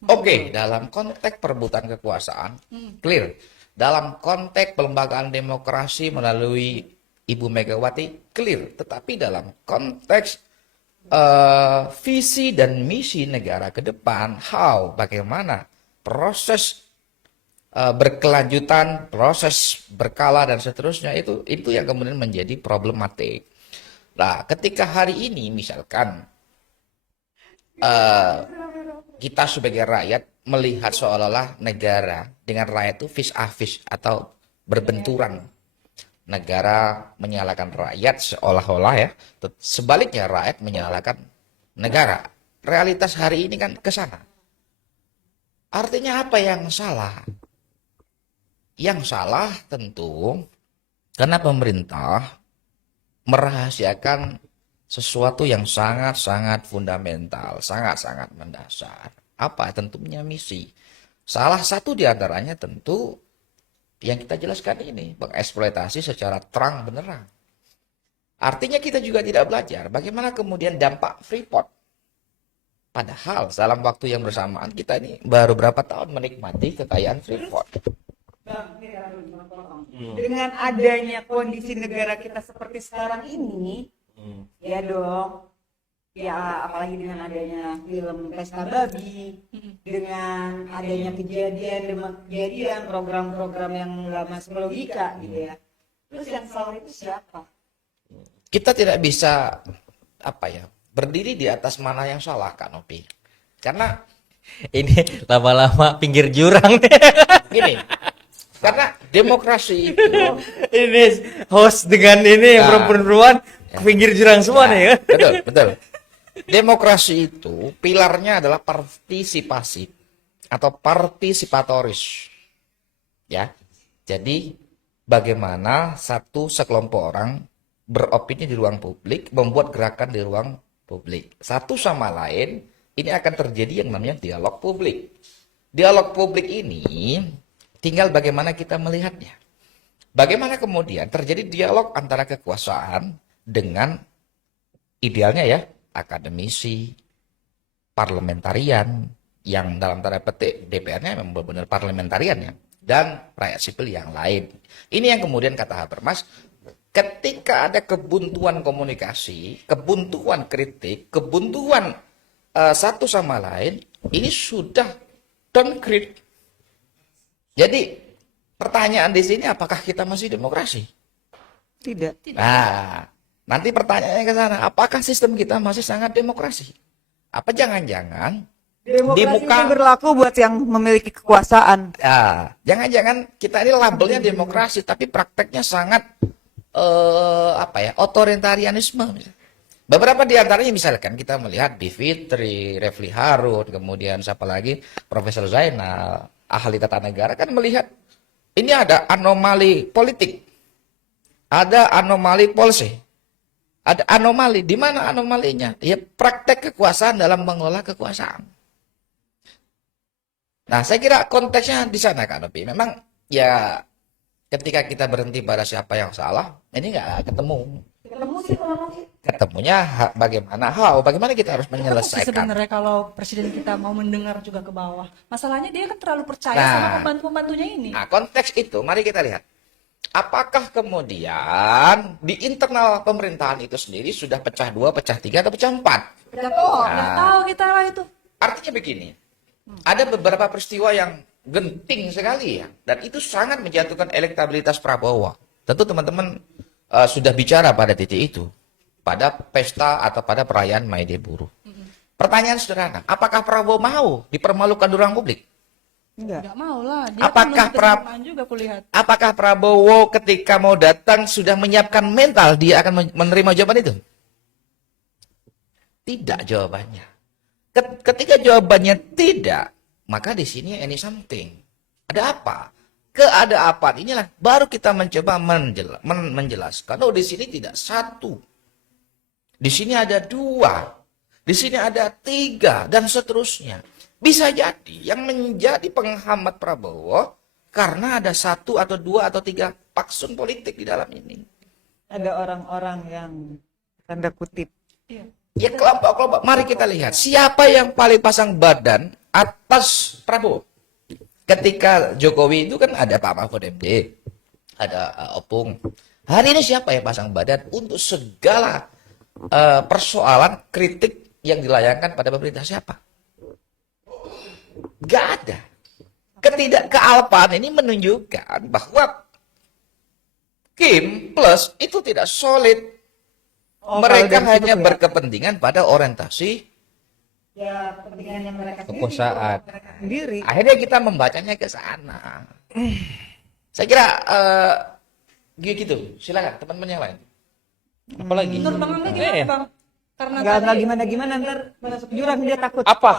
Oke, dalam konteks perebutan kekuasaan, clear. Dalam konteks pelembagaan demokrasi melalui Ibu Megawati, clear. Tetapi dalam konteks visi dan misi negara ke depan, bagaimana proses berkelanjutan, proses berkala dan seterusnya itu yang kemudian menjadi problematik. Nah, ketika hari ini misalkan kita sebagai rakyat melihat seolah-olah negara dengan rakyat itu vis a vis atau berbenturan. Negara menyalahkan rakyat seolah-olah ya, sebaliknya rakyat menyalahkan negara. Realitas hari ini kan ke sana. Artinya apa yang salah? Yang salah tentu karena pemerintah merahasiakan sesuatu yang sangat-sangat fundamental, sangat-sangat mendasar. Apa? Tentunya misi. Salah satu di antaranya tentu yang kita jelaskan ini, mengeksploitasi secara terang benderang. Artinya kita juga tidak belajar bagaimana kemudian dampak Freeport. Padahal dalam waktu yang bersamaan kita ini baru berapa tahun menikmati kekayaan Freeport. Dengan adanya kondisi negara kita seperti sekarang ini, ya dong, ya apalagi dengan adanya film Pesta Babi, dengan adanya kejadian program-program yang nggak masuk logika gitu ya. Terus yang salah itu siapa? Kita tidak bisa berdiri di atas mana yang salah, Kak Nopi. Karena Ini lama-lama pinggir jurang. gini, karena demokrasi itu Ini host dengan ini yang perempuan ke pinggir jurang semua nih ya. betul, betul. Demokrasi itu pilarnya adalah partisipasi atau partisipatoris. Ya. Jadi bagaimana sekelompok orang beropini di ruang publik, membuat gerakan di ruang publik. Satu sama lain, ini akan terjadi yang namanya dialog publik. Dialog publik ini tinggal bagaimana kita melihatnya. Bagaimana kemudian terjadi dialog antara kekuasaan dengan idealnya ya, akademisi, parlementarian, yang dalam tanda petik DPR-nya memang benar-benar parlementarian ya, dan rakyat sipil yang lain. Ini yang kemudian kata Habermas, ketika ada kebuntuan komunikasi, kebuntuan kritik, kebuntuan satu sama lain, ini sudah downgrade. Jadi pertanyaan di sini, apakah kita masih demokrasi? Tidak. Nah, nanti pertanyaannya ke sana, apakah sistem kita masih sangat demokrasi? Apa jangan-jangan Demokrasi muka- ini berlaku buat yang memiliki kekuasaan. ya, jangan-jangan kita ini labelnya demokrasi, tapi prakteknya sangat otoritarianisme. Beberapa di antaranya misalkan kita melihat Bivitri, Refli Harun, kemudian siapa lagi, Profesor Zainal, ahli tata negara kan melihat ini ada anomali politik, ada anomali polisi, ada anomali. Di mana anomalinya? Ya praktek kekuasaan dalam mengelola kekuasaan. Nah, saya kira konteksnya di sana Kak Nopi. Memang ya ketika kita berhenti pada siapa yang salah, ini nggak ketemu. Ketemunya bagaimana kita harus Sih menyelesaikan. sebenarnya kalau presiden kita mau mendengar juga ke bawah. Masalahnya dia kan terlalu percaya Nah. sama pembantu-pembantunya ini. Nah, konteks itu mari kita lihat. Apakah kemudian di internal pemerintahan itu sendiri sudah pecah 2, pecah 3, atau pecah 4? Udah tahu kita lah itu. Artinya begini, ada beberapa peristiwa yang genting sekali ya, dan itu sangat menjatuhkan elektabilitas Prabowo. Tentu teman-teman sudah bicara pada titik itu, pada pesta atau pada perayaan May Day Buruh. Pertanyaan sederhana, apakah Prabowo mau dipermalukan di ruang publik? Enggak. Nggak mau lah. Dia Apakah kan penerimaan juga kulihat. Apakah Prabowo ketika mau datang sudah menyiapkan mental dia akan menerima jawaban itu? Tidak jawabannya. Ketika jawabannya tidak, maka di sini any something. Ada apa? Keadaan inilah baru kita mencoba menjelaskan. Oh, di sini tidak satu. Di sini ada 2. Di sini ada 3 dan seterusnya. Bisa jadi yang menjadi penghambat Prabowo karena ada 1 atau 2 atau 3 faksun politik di dalam ini. Ada orang-orang yang tanda kutip. Ya kelompok-kelompok. Mari kita lihat siapa yang paling pasang badan atas Prabowo. Ketika Jokowi itu kan ada Pak Mahfud MD, ada Opung. Hari ini siapa yang pasang badan untuk segala persoalan kritik yang dilayangkan pada pemerintah? Siapa? Gak ada. Ketidakkealpaan ini menunjukkan bahwa Kim plus itu tidak solid. Oh, Mereka kalau dari hanya situ ya. berkepentingan pada orientasi Ya, kepentingannya mereka Kekuasaan. sendiri. akhirnya kita membacanya ke sana. Saya kira gitu. Silakan teman-teman yang lain. Apalagi? Menurut Bang Angga gimana Bang? Karena Enggak tadi gimana-gimana ntar masuk jurang dia takut. Apa?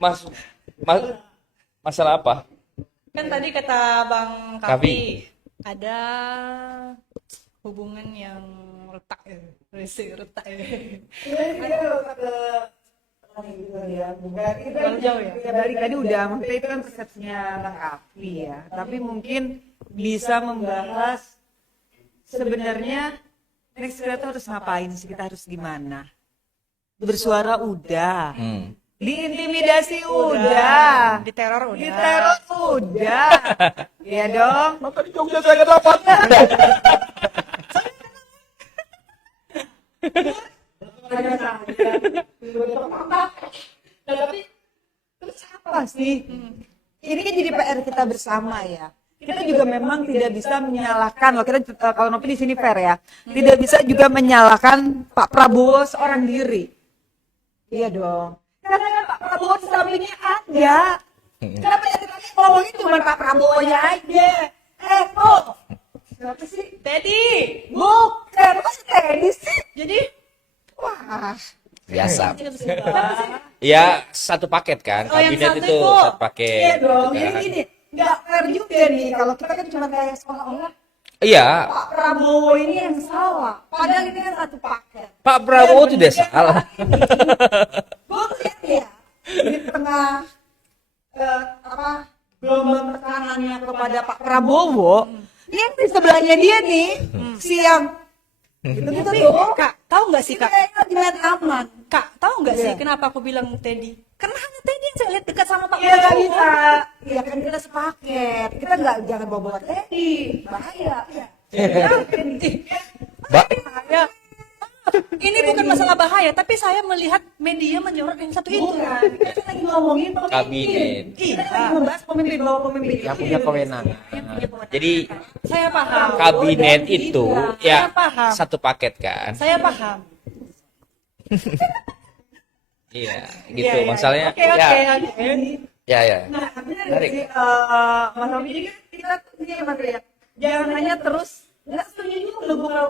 Mas, masalah apa? Kan tadi kata Bang Kavi. Kavi ada hubungan yang retak ya. Retak ya. Terlalu jauh ya? Ya balik tadi udah, maksudnya itu kan persepsinya Bang Afi ya. Tapi mungkin bisa membahas sebenarnya next kita tuh harus ngapain sih, kita harus gimana. Bersuara udah, diintimidasi udah, Diteror udah. diteror udah. Iya dong. Maka di Jogja saya nggak dapat. Tapi terus apa sih? Ini kan jadi PR kita bersama ya. Kita juga memang tidak bisa menyalahkan, loh kita kalau Nopi di sini fair ya, tidak bisa juga menyalahkan Pak Prabowo seorang diri. Iya dong. Karena kan Pak Prabowo di sampingnya ada. Kenapa ya kita ngomongin cuma Pak Prabowo-nya aja? Kok? Siapa sih? Teddy. Bukan, kok si Teddy sih? Jadi Wah. Biasa. Ya satu paket kan, Oh, yang kabinet satu itu itu. satu paket. Iya dong, gitu jadi kan. gini, nggak fair juga nih kalau kita kan cuma kayak seolah-olah Iya, Pak Prabowo ini yang salah. Padahal ini kan satu paket. Pak Prabowo tidak salah. Gue lihat ya di tengah gelombang tekanannya kepada Pak Prabowo, yang di sebelahnya dia nih, siang gitu-gitu tuh. Kak, tahu nggak sih Itu Kak? kayaknya dengan aman. Kak, tahu nggak sih Iya. kenapa aku bilang Teddy? Karena hanya Teddy yang saya lihat dekat sama Pak Iya nggak Prabowo. bisa. Iya kan kita sepaket. Kita nggak jangan bawa-bawa Teddy. Bahaya. Ya. Ini bukan masalah bahaya, tapi saya melihat media menyorot yang satu itu. Bukan. Kita kan lagi ngomongin pemimpin. Kabinet. Kita lagi membahas pemimpin bawa pemimpin. Yang punya kewenangan. Jadi Saya paham. kabinet itu ya Saya paham. satu paket kan. Saya paham. Iya, gitu masalahnya. Oke, oke, Ya, oke. Ya. Nah, benar Menarik. sih, Mas Robi, jadi kan kita ini ya Mas ya, jangan hanya terus nggak setuju juga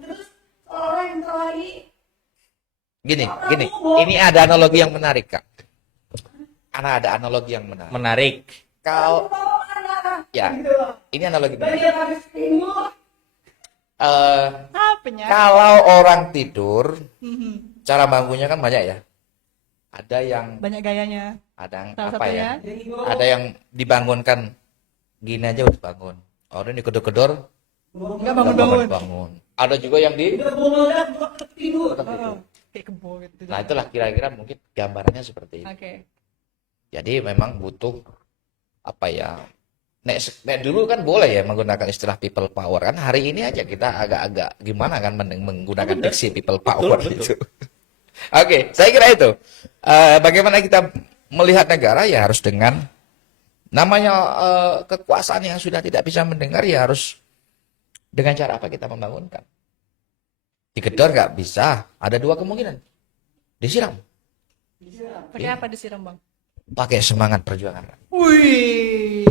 terus orang yang terlalu Gini. Ini ada analogi yang menarik, Kak. Ada analogi yang menarik. Menarik. Kau, mana ya, gitu loh. ini analogi Dari menarik. yang habis timur, Apanya? Kalau orang tidur, cara bangunnya kan banyak ya. Ada yang Banyak gayanya. ada yang Salah apa ya? satunya. Ada yang dibangunkan gini aja udah bangun. Orang dikedor-kedor Enggak udah bangun-bangun. bangun. Ada juga yang di bunga tidur. tetap tidur. Kayak kebo gitu. Nah, itulah kira-kira mungkin gambarannya seperti itu. Oke. Jadi memang butuh apa ya? Nek dulu kan boleh ya menggunakan istilah people power kan. Hari ini aja kita agak-agak gimana kan menggunakan diksi people power itu. Oke, saya kira itu. Bagaimana kita melihat negara ya harus dengan namanya kekuasaan yang sudah tidak bisa mendengar ya harus dengan cara apa kita membangunkan. Digedor nggak bisa. Ada dua kemungkinan. Disiram. Pakai apa disiram, Bang? Pakai semangat perjuangan. Wih.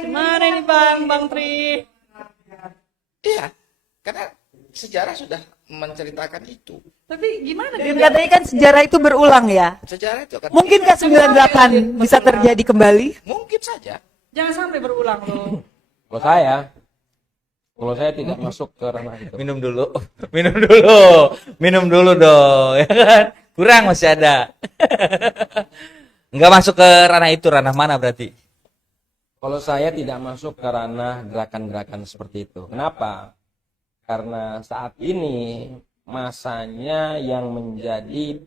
Gimana ini Bang Tri? Iya, karena sejarah sudah menceritakan itu. Tapi gimana Dan katanya kan sejarah itu berulang ya. Sejarah itu kan Mungkinkah 98 bisa terjadi kembali? mungkin saja. Jangan sampai berulang loh. Kalau saya tidak masuk ke ranah itu. Minum dulu. Minum dulu dong, ya kan? Kurang masih ada. Enggak masuk ke ranah itu, ranah mana berarti? Kalau saya tidak masuk ke ranah gerakan-gerakan seperti itu. Kenapa? Karena saat ini masanya yang menjadi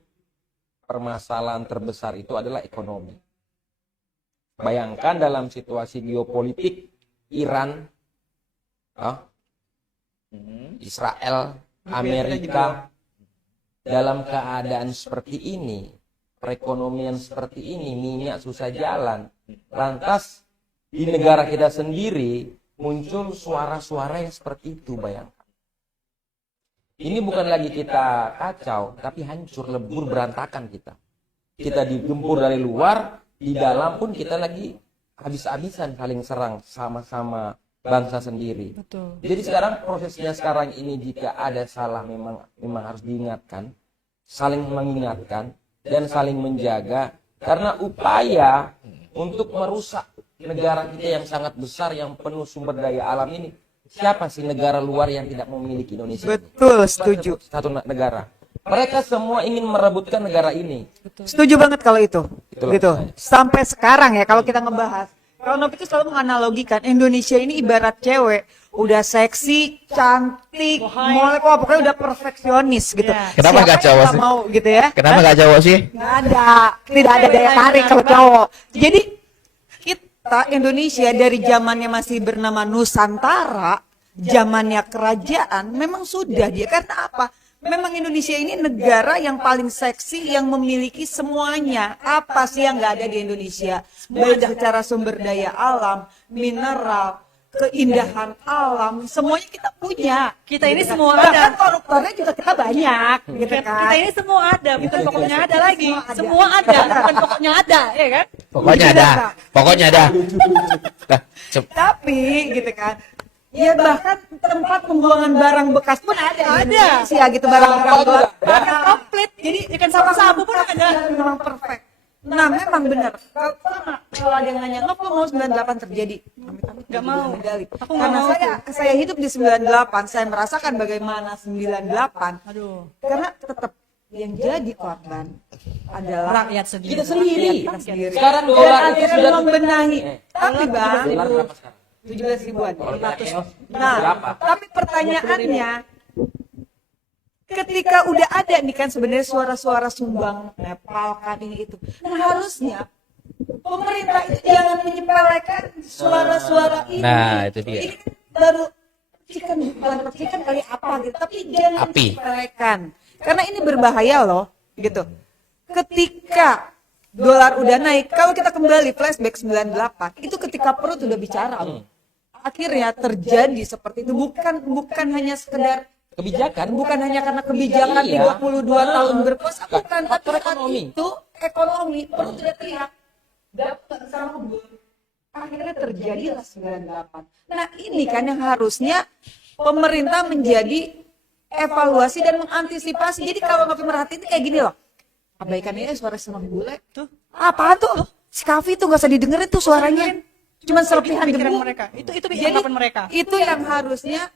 permasalahan terbesar itu adalah ekonomi. Bayangkan dalam situasi geopolitik Iran, Israel, Amerika dalam keadaan seperti ini, perekonomian seperti ini, minyak susah jalan. Lantas di negara kita sendiri muncul suara-suara yang seperti itu, bayangkan. Ini bukan lagi kita kacau, tapi hancur, lebur, berantakan kita. Kita digempur dari luar, di dalam pun kita lagi habis-habisan saling serang, sama-sama bangsa sendiri. Betul. Jadi sekarang prosesnya sekarang ini jika ada salah memang harus diingatkan, saling mengingatkan dan saling menjaga karena upaya untuk merusak negara kita yang sangat besar yang penuh sumber daya alam ini. Siapa sih negara luar yang tidak memiliki Indonesia? Betul, setuju. Satu negara. Mereka semua ingin merebutkan negara ini. Setuju banget kalau itu. Itulah Gitu. saya. Sampai sekarang ya kalau kita ngebahas. Kalau Novi itu selalu menganalogikan Indonesia ini ibarat cewek, udah seksi, cantik, molek, wah pokoknya udah perfeksionis gitu. Ya. Kenapa Siapa nggak yang cowok nggak sih? mau gitu ya? Kenapa nggak cowok sih? Nggak ada, tidak ada daya tarik kalau cowok. Jadi kita Indonesia dari zamannya masih bernama Nusantara, zamannya kerajaan, memang sudah dia. Karena apa? Memang Indonesia ini negara yang paling seksi yang memiliki semuanya. Apa sih yang nggak ada di Indonesia? Baik secara sumber daya alam, mineral, keindahan alam, semuanya kita punya. Kita ini semua Bahkan ada. koruptornya juga kita banyak, gitu kan? Kita ini semua ada, bukan pokoknya ada lagi. Semua ada, bukan pokoknya ada, ya kan? Pokoknya ada. Pokoknya ada. Nah, Tapi gitu kan, ya bahkan tempat pembuangan barang bekas pun ada. Sih ya gitu barang-barang bekas. Bahkan komplit. Jadi ikan sapu-sapu pun ada. Memang perfect. Nah memang benar. Kalau ada yang nanya, "Ngapa mau 98 terjadi?" Nggak mau. Medali. Aku nggak Karena mau saya hidup di 98, saya merasakan bagaimana 98. Aduh. Karena tetap yang jadi korban adalah Rakyat sendiri. Kita sendiri. kita sendiri. Sekarang Dan dolar itu akhirnya sudah membenahi. Tapi bang, dolar berapa sekarang? 17 ribuan. Berapa? Nah, tapi pertanyaannya, ketika udah ada nih kan sebenarnya suara-suara sumbang Nepal kan ini itu. Nah harusnya pemerintah itu jangan menyepelekan suara-suara ini. Nah, itu dia. Ini kan baru percikan, bukan percikan kali apa gitu, tapi jangan Api. menyepelekan. Karena ini berbahaya loh, gitu. Ketika dolar udah naik, kalau kita kembali flashback 98, itu ketika perut udah bicara loh. Akhirnya terjadi seperti itu, bukan hanya sekedar Kebijakan. bukan hanya karena kebijakan Iya. 32 tahun berkuasa, bukan, tapi Faktor saat ekonomi. itu ekonomi perut udah teriak, dapat sama ngebul. Akhirnya terjadilah 98. Nah ini kan yang harusnya pemerintah menjadi evaluasi dan mengantisipasi. Jadi kalau nggak merhatiin kayak gini loh, abaikannya suara senang bule tuh. Apaan tuh? Si Kavi tuh nggak usah didengerin tuh suaranya. Cuman serpihan Pikiran debu. mereka. Itu Jadi anggapan mereka. itu yang harusnya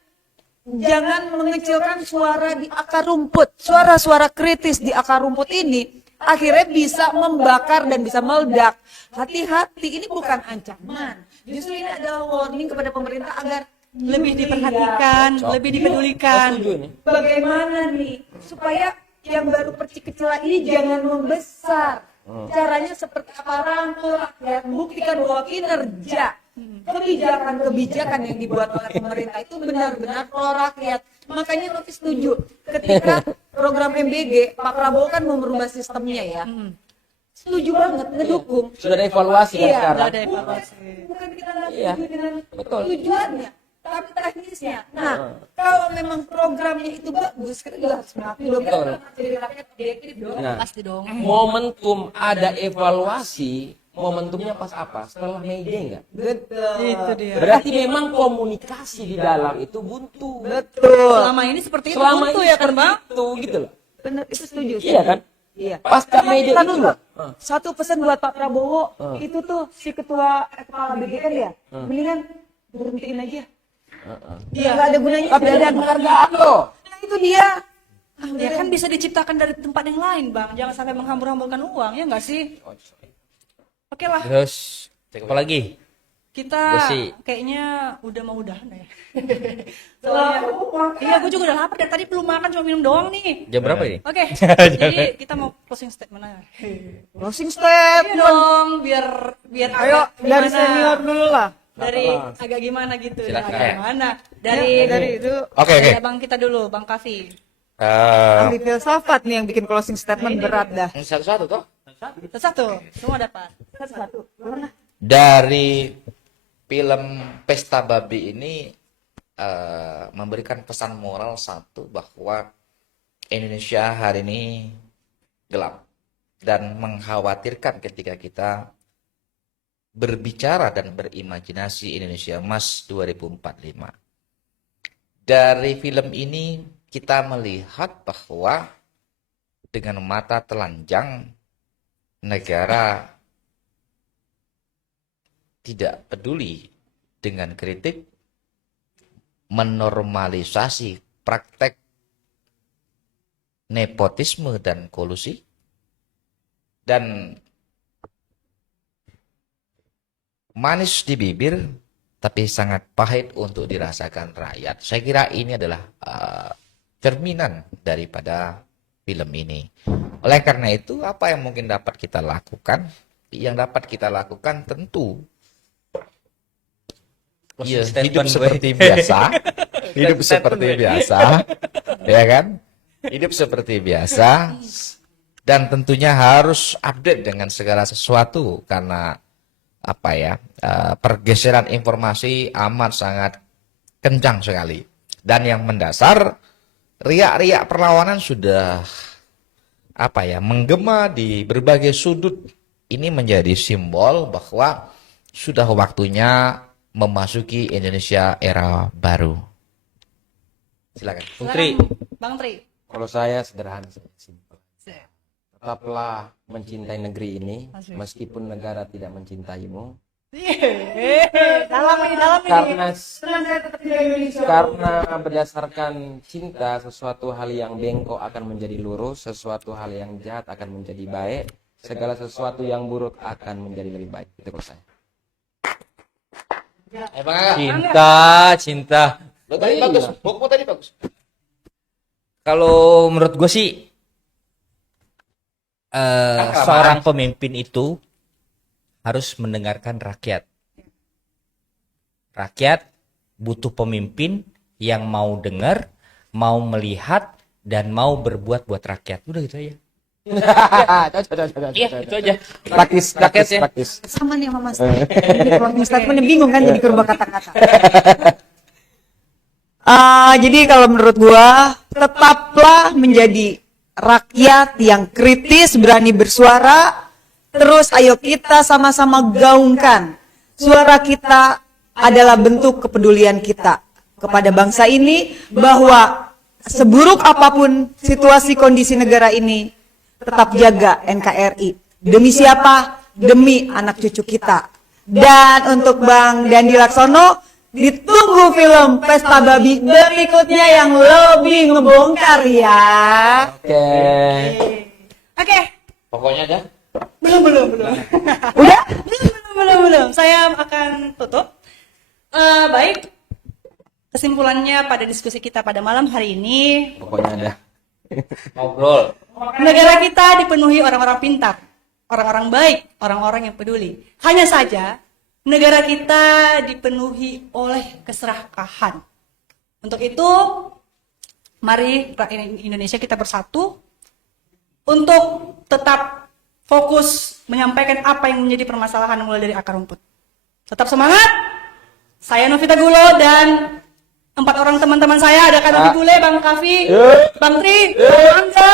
jangan mengecilkan suara di akar rumput. Suara-suara kritis di akar rumput ini akhirnya bisa membakar dan bisa meledak. Hati-hati, ini bukan ancaman. Justru ini adalah warning kepada pemerintah agar Lebih diperhatikan, lebih dipedulikan. Setuju nih. bagaimana nih supaya yang baru percik-kecilan ini jangan membesar. Caranya seperti apa? Rangkul rakyat, buktikan bahwa kinerja kebijakan-kebijakan yang dibuat oleh pemerintah itu benar-benar pro rakyat. Makanya Novi setuju ketika program MBG Pak Prabowo kan mau merubah sistemnya ya. Setuju banget, ngedukung. Sudah ada evaluasi kan Iya, sekarang. Udah ada evaluasi. Bukan kita nggak Iya, setuju dengan betul. tujuannya, tapi teknisnya. Nah, kalau memang programnya itu bagus, kita juga harus mengakui dong. Kita Betul. harus jadi rakyat objektif dong. Nah, Pasti dong. momentum ada evaluasi, momentumnya pas apa? Setelah May Day nggak? Betul. Itu dia. Berarti memang komunikasi di dalam itu buntu. Betul. Selama ini seperti itu Selama buntu ini ya kan, Bang? itu gitu loh. Benar, itu setuju. Iya kan? Iya. Pasca May Day Kita itu dulu. loh. Satu pesan buat Pak Prabowo, itu tuh si kepala BGN ya, mendingan berhentiin aja. Iya. Nggak ada gunanya. Tapi ada penghargaan loh. Nah, itu dia. Ya kan bisa diciptakan dari tempat yang lain, Bang. Jangan sampai menghambur-hamburkan uang, ya nggak sih? Oke lah, Terus apa lagi? kita Besi. kayaknya udah mau udahan ya. Soalnya, iya gue juga udah lapar dari tadi belum makan cuma minum doang nih. Jam berapa ini? Oke, jadi kita mau closing statement aja. Closing step. Iya dong, biar Ayo agak dari gimana. senior dulu lah. Dari agak gimana gitu. Silakan. Agak gimana? Dari Dari itu Oke, dari oke. abang kita dulu, Bang Kavi. ahli filsafat nih yang bikin closing statement berat dah. Satu-satu toh. Satu, semua dapat. Satu. Dari film Pesta Babi ini memberikan pesan moral satu bahwa Indonesia hari ini gelap dan mengkhawatirkan ketika kita berbicara dan berimajinasi Indonesia Emas 2045. Dari film ini kita melihat bahwa dengan mata telanjang negara tidak peduli dengan kritik, menormalisasi praktek nepotisme dan kolusi, dan manis di bibir tapi sangat pahit untuk dirasakan rakyat. Saya kira ini adalah cerminan daripada film ini. Oleh karena itu, apa yang mungkin dapat kita lakukan? Yang dapat kita lakukan tentu ya, hidup seperti biasa, hidup seperti biasa, ya kan? Hidup seperti biasa, dan tentunya harus update dengan segala sesuatu karena apa ya, pergeseran informasi amat sangat kencang sekali. Dan yang mendasar, riak-riak perlawanan sudah apa ya, menggema di berbagai sudut. Ini menjadi simbol bahwa sudah waktunya memasuki Indonesia era baru. Silakan. Bung Tri. Bang Tri. Kalau saya sederhana, simpel. Tetaplah mencintai negeri ini, meskipun negara tidak mencintaimu. Dalam ini. Karena berdasarkan cinta, sesuatu hal yang bengkok akan menjadi lurus, sesuatu hal yang jahat akan menjadi baik, segala sesuatu yang buruk akan menjadi lebih baik. Itu kalau saya. Cinta. Lo tadi bagus, buku tadi bagus. Kalau menurut gue sih, seorang pemimpin itu harus mendengarkan rakyat. Rakyat butuh pemimpin yang mau dengar, mau melihat, dan mau berbuat buat rakyat. Udah gitu aja. Iya, itu aja. Praktis. Sama nih sama Mas. Jadi closing statementnya bingung kan jadi berubah kata-kata. Jadi kalau menurut gua, tetaplah menjadi rakyat yang kritis, berani bersuara. Terus ayo kita sama-sama gaungkan. Suara kita adalah bentuk kepedulian kita kepada bangsa ini, bahwa seburuk apapun situasi kondisi negara ini, tetap jaga NKRI. Demi siapa? Demi anak cucu kita. Dan untuk Bang Dandi Laksono, ditunggu film Pesta Babi berikutnya yang lebih ngebongkar ya. Oke. Pokoknya dah. Belum. Udah? Belum. Saya akan tutup. Baik. Kesimpulannya pada diskusi kita pada malam hari ini, Pokoknya ada. Ngobrol. negara kita dipenuhi orang-orang pintar, orang-orang baik, orang-orang yang peduli. Hanya saja negara kita dipenuhi oleh keserakahan. Untuk itu, mari rakyat Indonesia kita bersatu untuk tetap fokus menyampaikan apa yang menjadi permasalahan mulai dari akar rumput. Tetap semangat. Saya Novita Gulo dan 4 orang teman-teman saya, ada Kak Novi Bule, Bang Kavi, Bang Tri, Bang Hamza.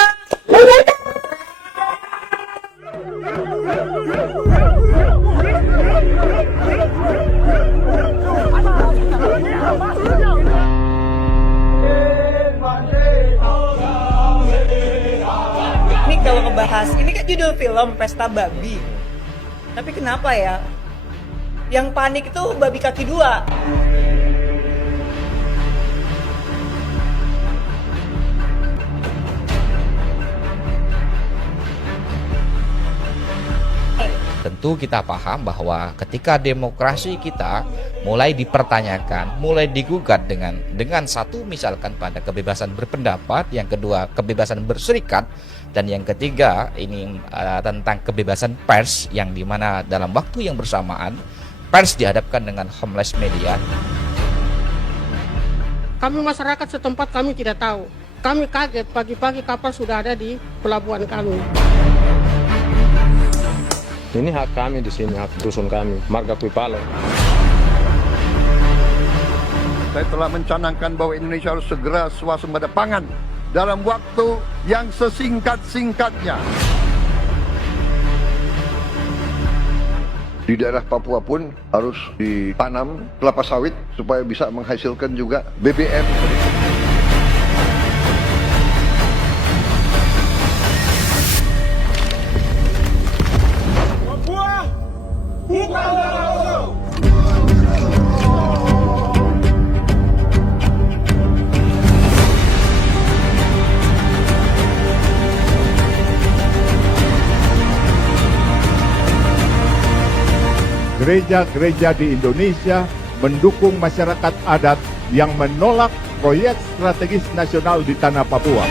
Ini kalau ngebahas, ini kan judul film Pesta Babi. Tapi kenapa ya? Yang panik itu babi kaki 2. Tentu kita paham bahwa ketika demokrasi kita mulai dipertanyakan, mulai digugat dengan satu misalkan pada kebebasan berpendapat, yang kedua kebebasan berserikat, dan yang ketiga ini tentang kebebasan pers, yang dimana dalam waktu yang bersamaan pers dihadapkan dengan homeless media. Kami masyarakat setempat kami tidak tahu. Kami kaget pagi-pagi kapal sudah ada di pelabuhan kami. Ini hak kami di sini, hak dusun kami, Marga Kuipalo. Saya telah mencanangkan bahwa Indonesia harus segera swasembada pangan dalam waktu yang sesingkat-singkatnya. Di daerah Papua pun harus ditanam kelapa sawit supaya bisa menghasilkan juga BBM. Gereja-gereja di Indonesia mendukung masyarakat adat yang menolak proyek strategis nasional di tanah Papua.